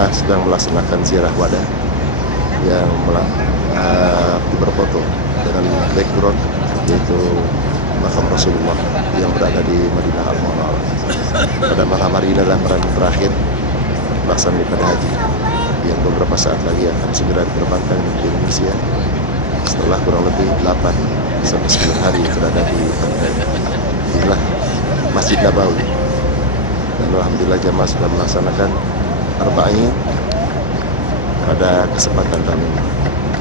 jemaah sedang melaksanakan ziarah wada yang berfoto dengan background yaitu makam Rasulullah yang berada di Madinah Al-Munawwarah. Pada malam hari ini adalah malam terakhir pelaksanaan ibadah haji yang beberapa saat lagi akan segera diterbangkan ke Indonesia setelah kurang lebih 8 sampai 9 hari berada di inilah Masjid Nabawi. Dan alhamdulillah jamaah sudah melaksanakan arba'in pada kesempatan kami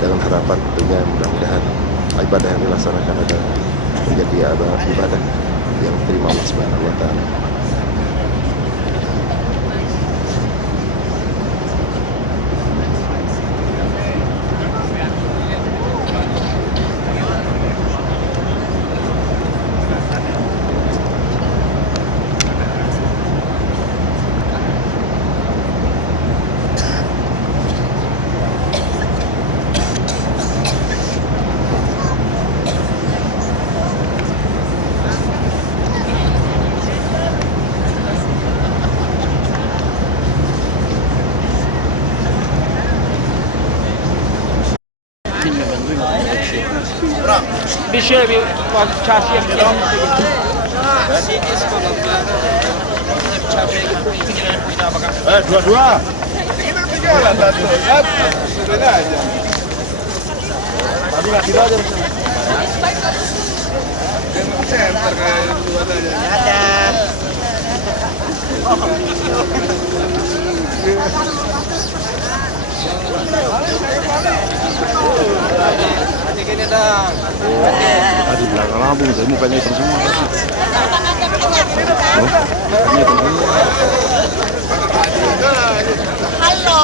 dengan harapan tentunya mudah-mudahan ibadah yang dilaksanakan adalah menjadi ibadah yang diterima Allah Subhanahu wa taala. Bisa lebih kasih yang dalam. Dua-dua. Kita tinggalan satu. Sudah aja. Tadi nggak tidur aja. Yang center kayak dua aja. Ada. Gini dong. Tadi belakang lambung, saya mukanya hitam semua. Mukanya hitam semua. Halo.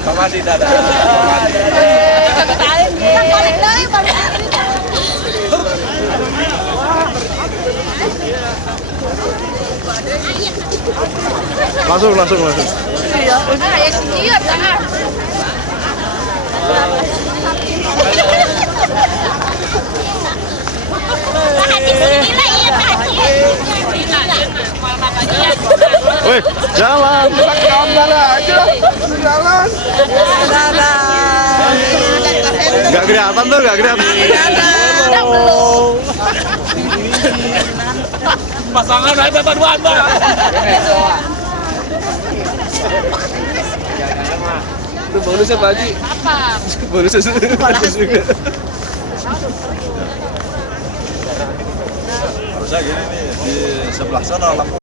Pamadi dadah. Langsung. Siap, jangan. Woi, jalan. Gambar aja. Jalan. Nggak kelihatan tuh, nggak kelihatan. Pasangan naik berduaan, Bang. Itu bonusnya Pak Haji. Apa? Bonusnya juga. Harusnya gini nih di sebelah sana lampu.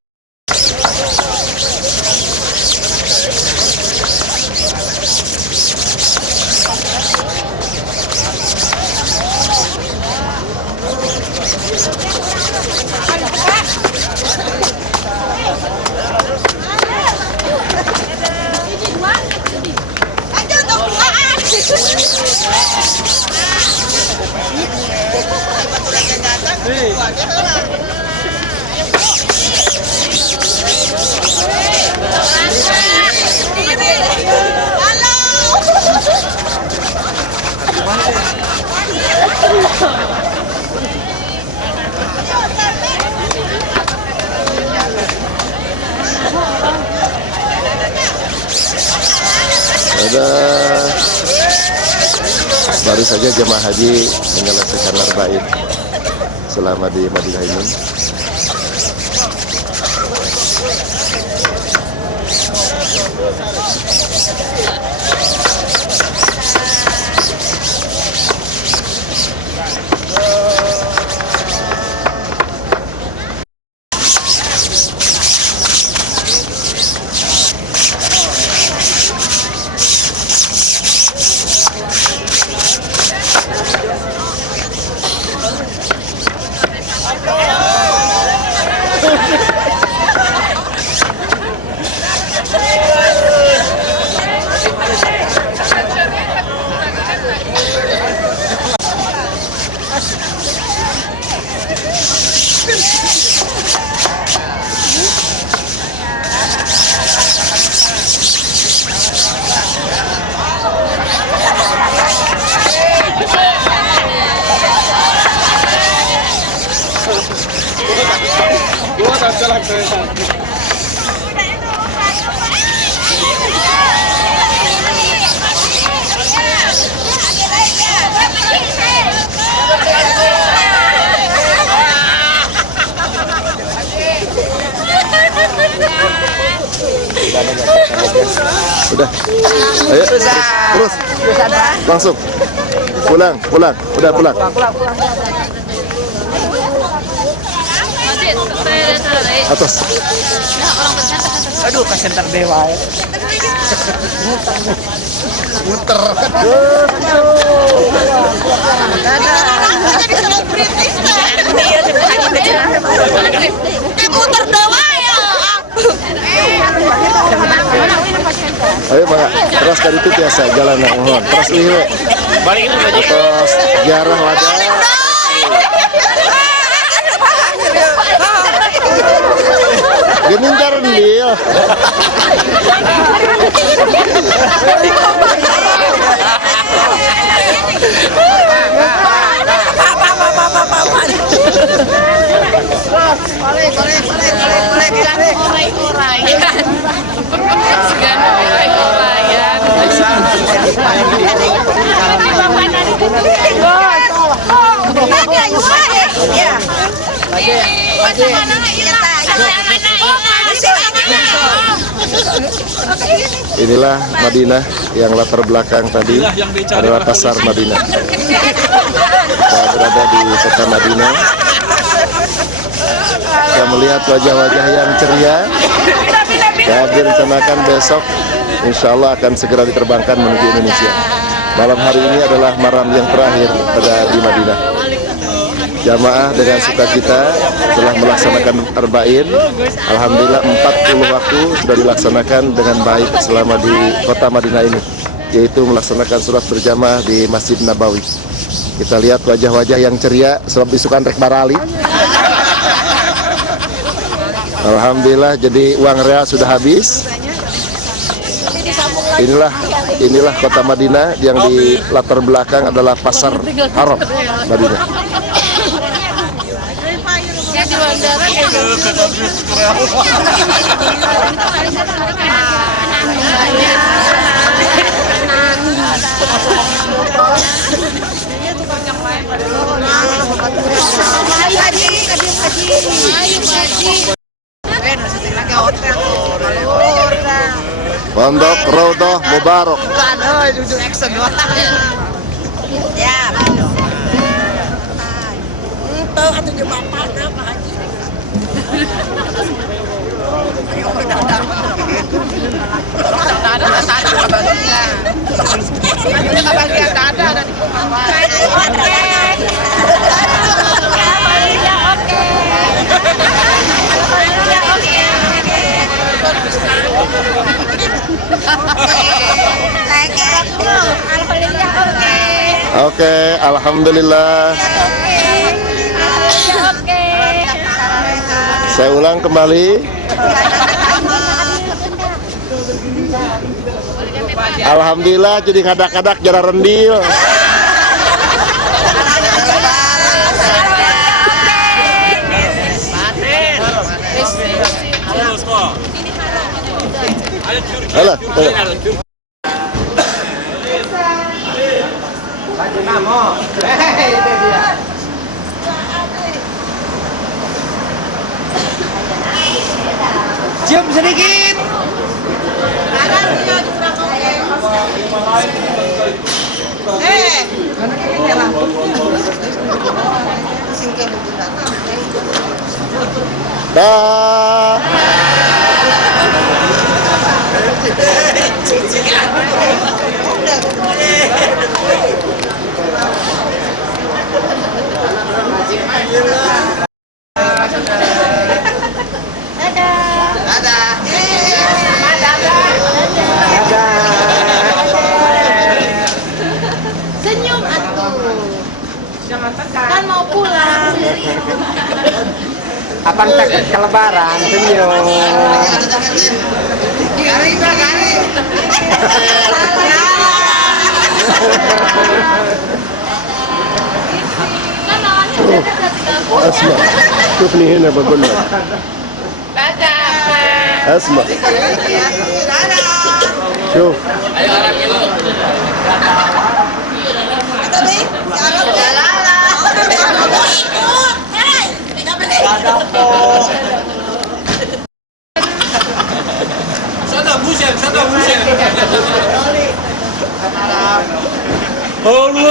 Baru saja jemaah haji menyelesaikan arba'in selama di Madinah ini. Udah. Ayo, terus. Langsung. Pulang. Udah pulang. Atas. Aduh, kasihan terdewa ya. Muter. Ayo Pak, terus kali itu biasa jalan yang mohon. Terus ini, terus jarah wadah. Genincar dia. Inilah Madinah yang latar belakang tadi adalah pasar Madinah. Kita berada di kota Madinah. Kita melihat wajah-wajah yang ceria. Kita direncanakan besok, insya Allah akan segera diterbangkan menuju Indonesia. Malam hari ini adalah malam yang terakhir di Madinah. Jamaah dengan sukacita telah melaksanakan arba'in. Alhamdulillah 40 waktu sudah dilaksanakan dengan baik selama di kota Madinah ini, yaitu melaksanakan sholat berjamaah di Masjid Nabawi. Kita lihat wajah-wajah yang ceria sebab isukan rek barali. Alhamdulillah, jadi uang real sudah habis. Inilah kota Madinah yang di latar belakang adalah pasar Haram Madinah. Pondok Raudhah Mubarak. Oke, alhamdulillah. Saya ulang kembali. Alhamdulillah jadi kadak-kadak jara rendil. Alah, Cium sedikit. dah. Senyum atuh. Kan mau pulang. Abang takut ke lebaran, senyum. اسمع شوفني هنا بقول لك اسمع شوف Sana bu şey. Aduh.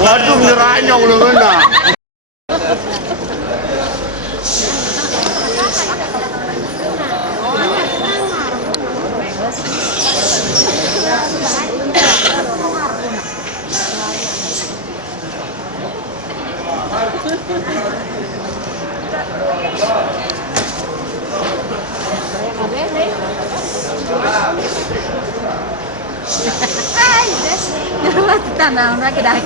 Waduh, nyeranyong lu mana? Tanang lagi dah.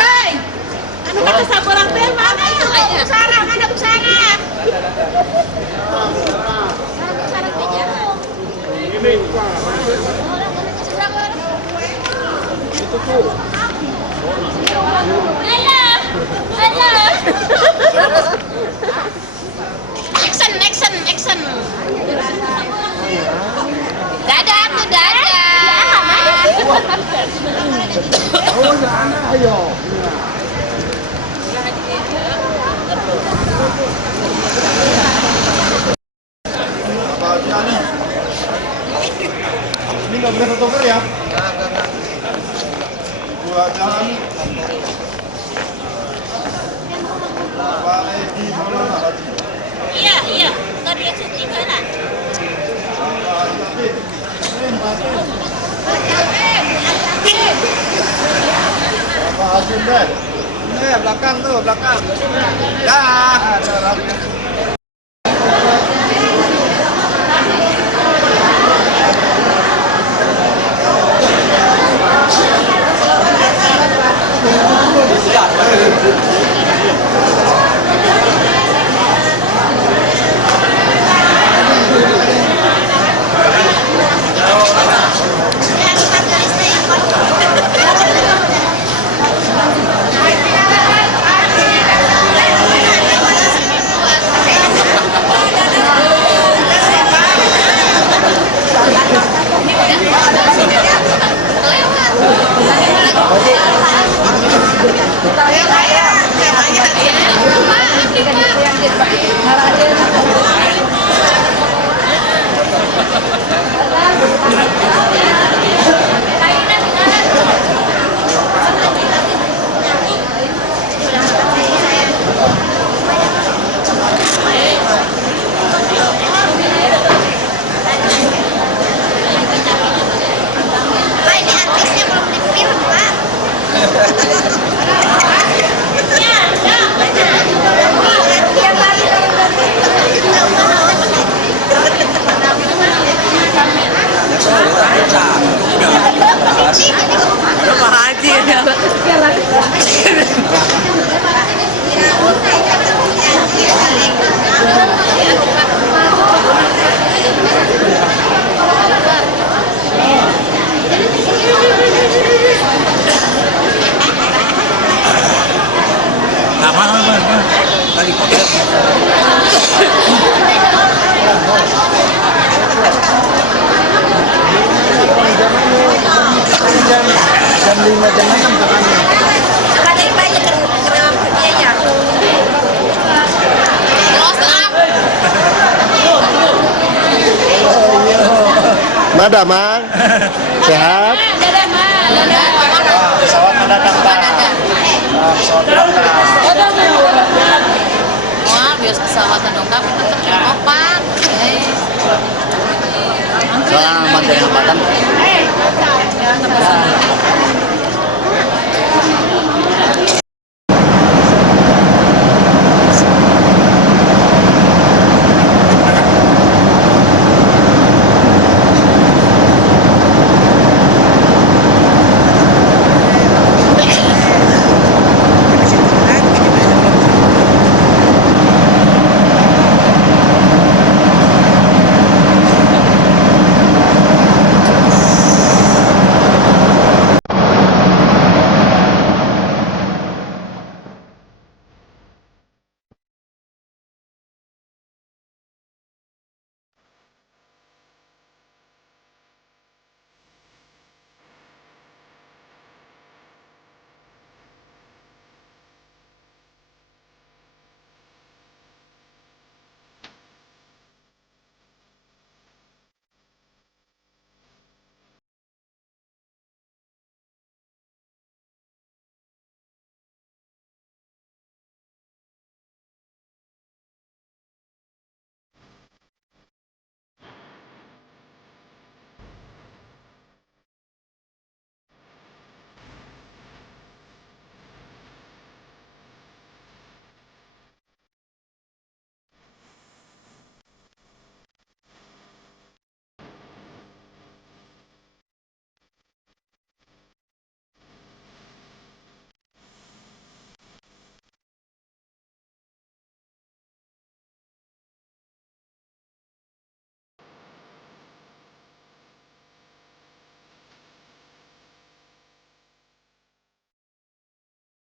Hei, anu kata saborang teh mana? Busara, mana busara? Busara teh jauh. Ini. Itu tuh. Action. Dadah tuh dadah. Oh, ayo. Ini nggak boleh fotografer ya? Buat jalan. Pak Edi mana lagi? Iya. Kau dia syuting lah. Pak Hasim deh. Ini belakang. Dah. jam 5 jam 6 katanya. Katanya banyak kerjaan biaya. Mada, Mang. Sehat? Pesawat mendadak, Pak. Pesawat mendadak. Wah, biar pesawat dongkap itu terkopak. Soalnya mantan hambatan.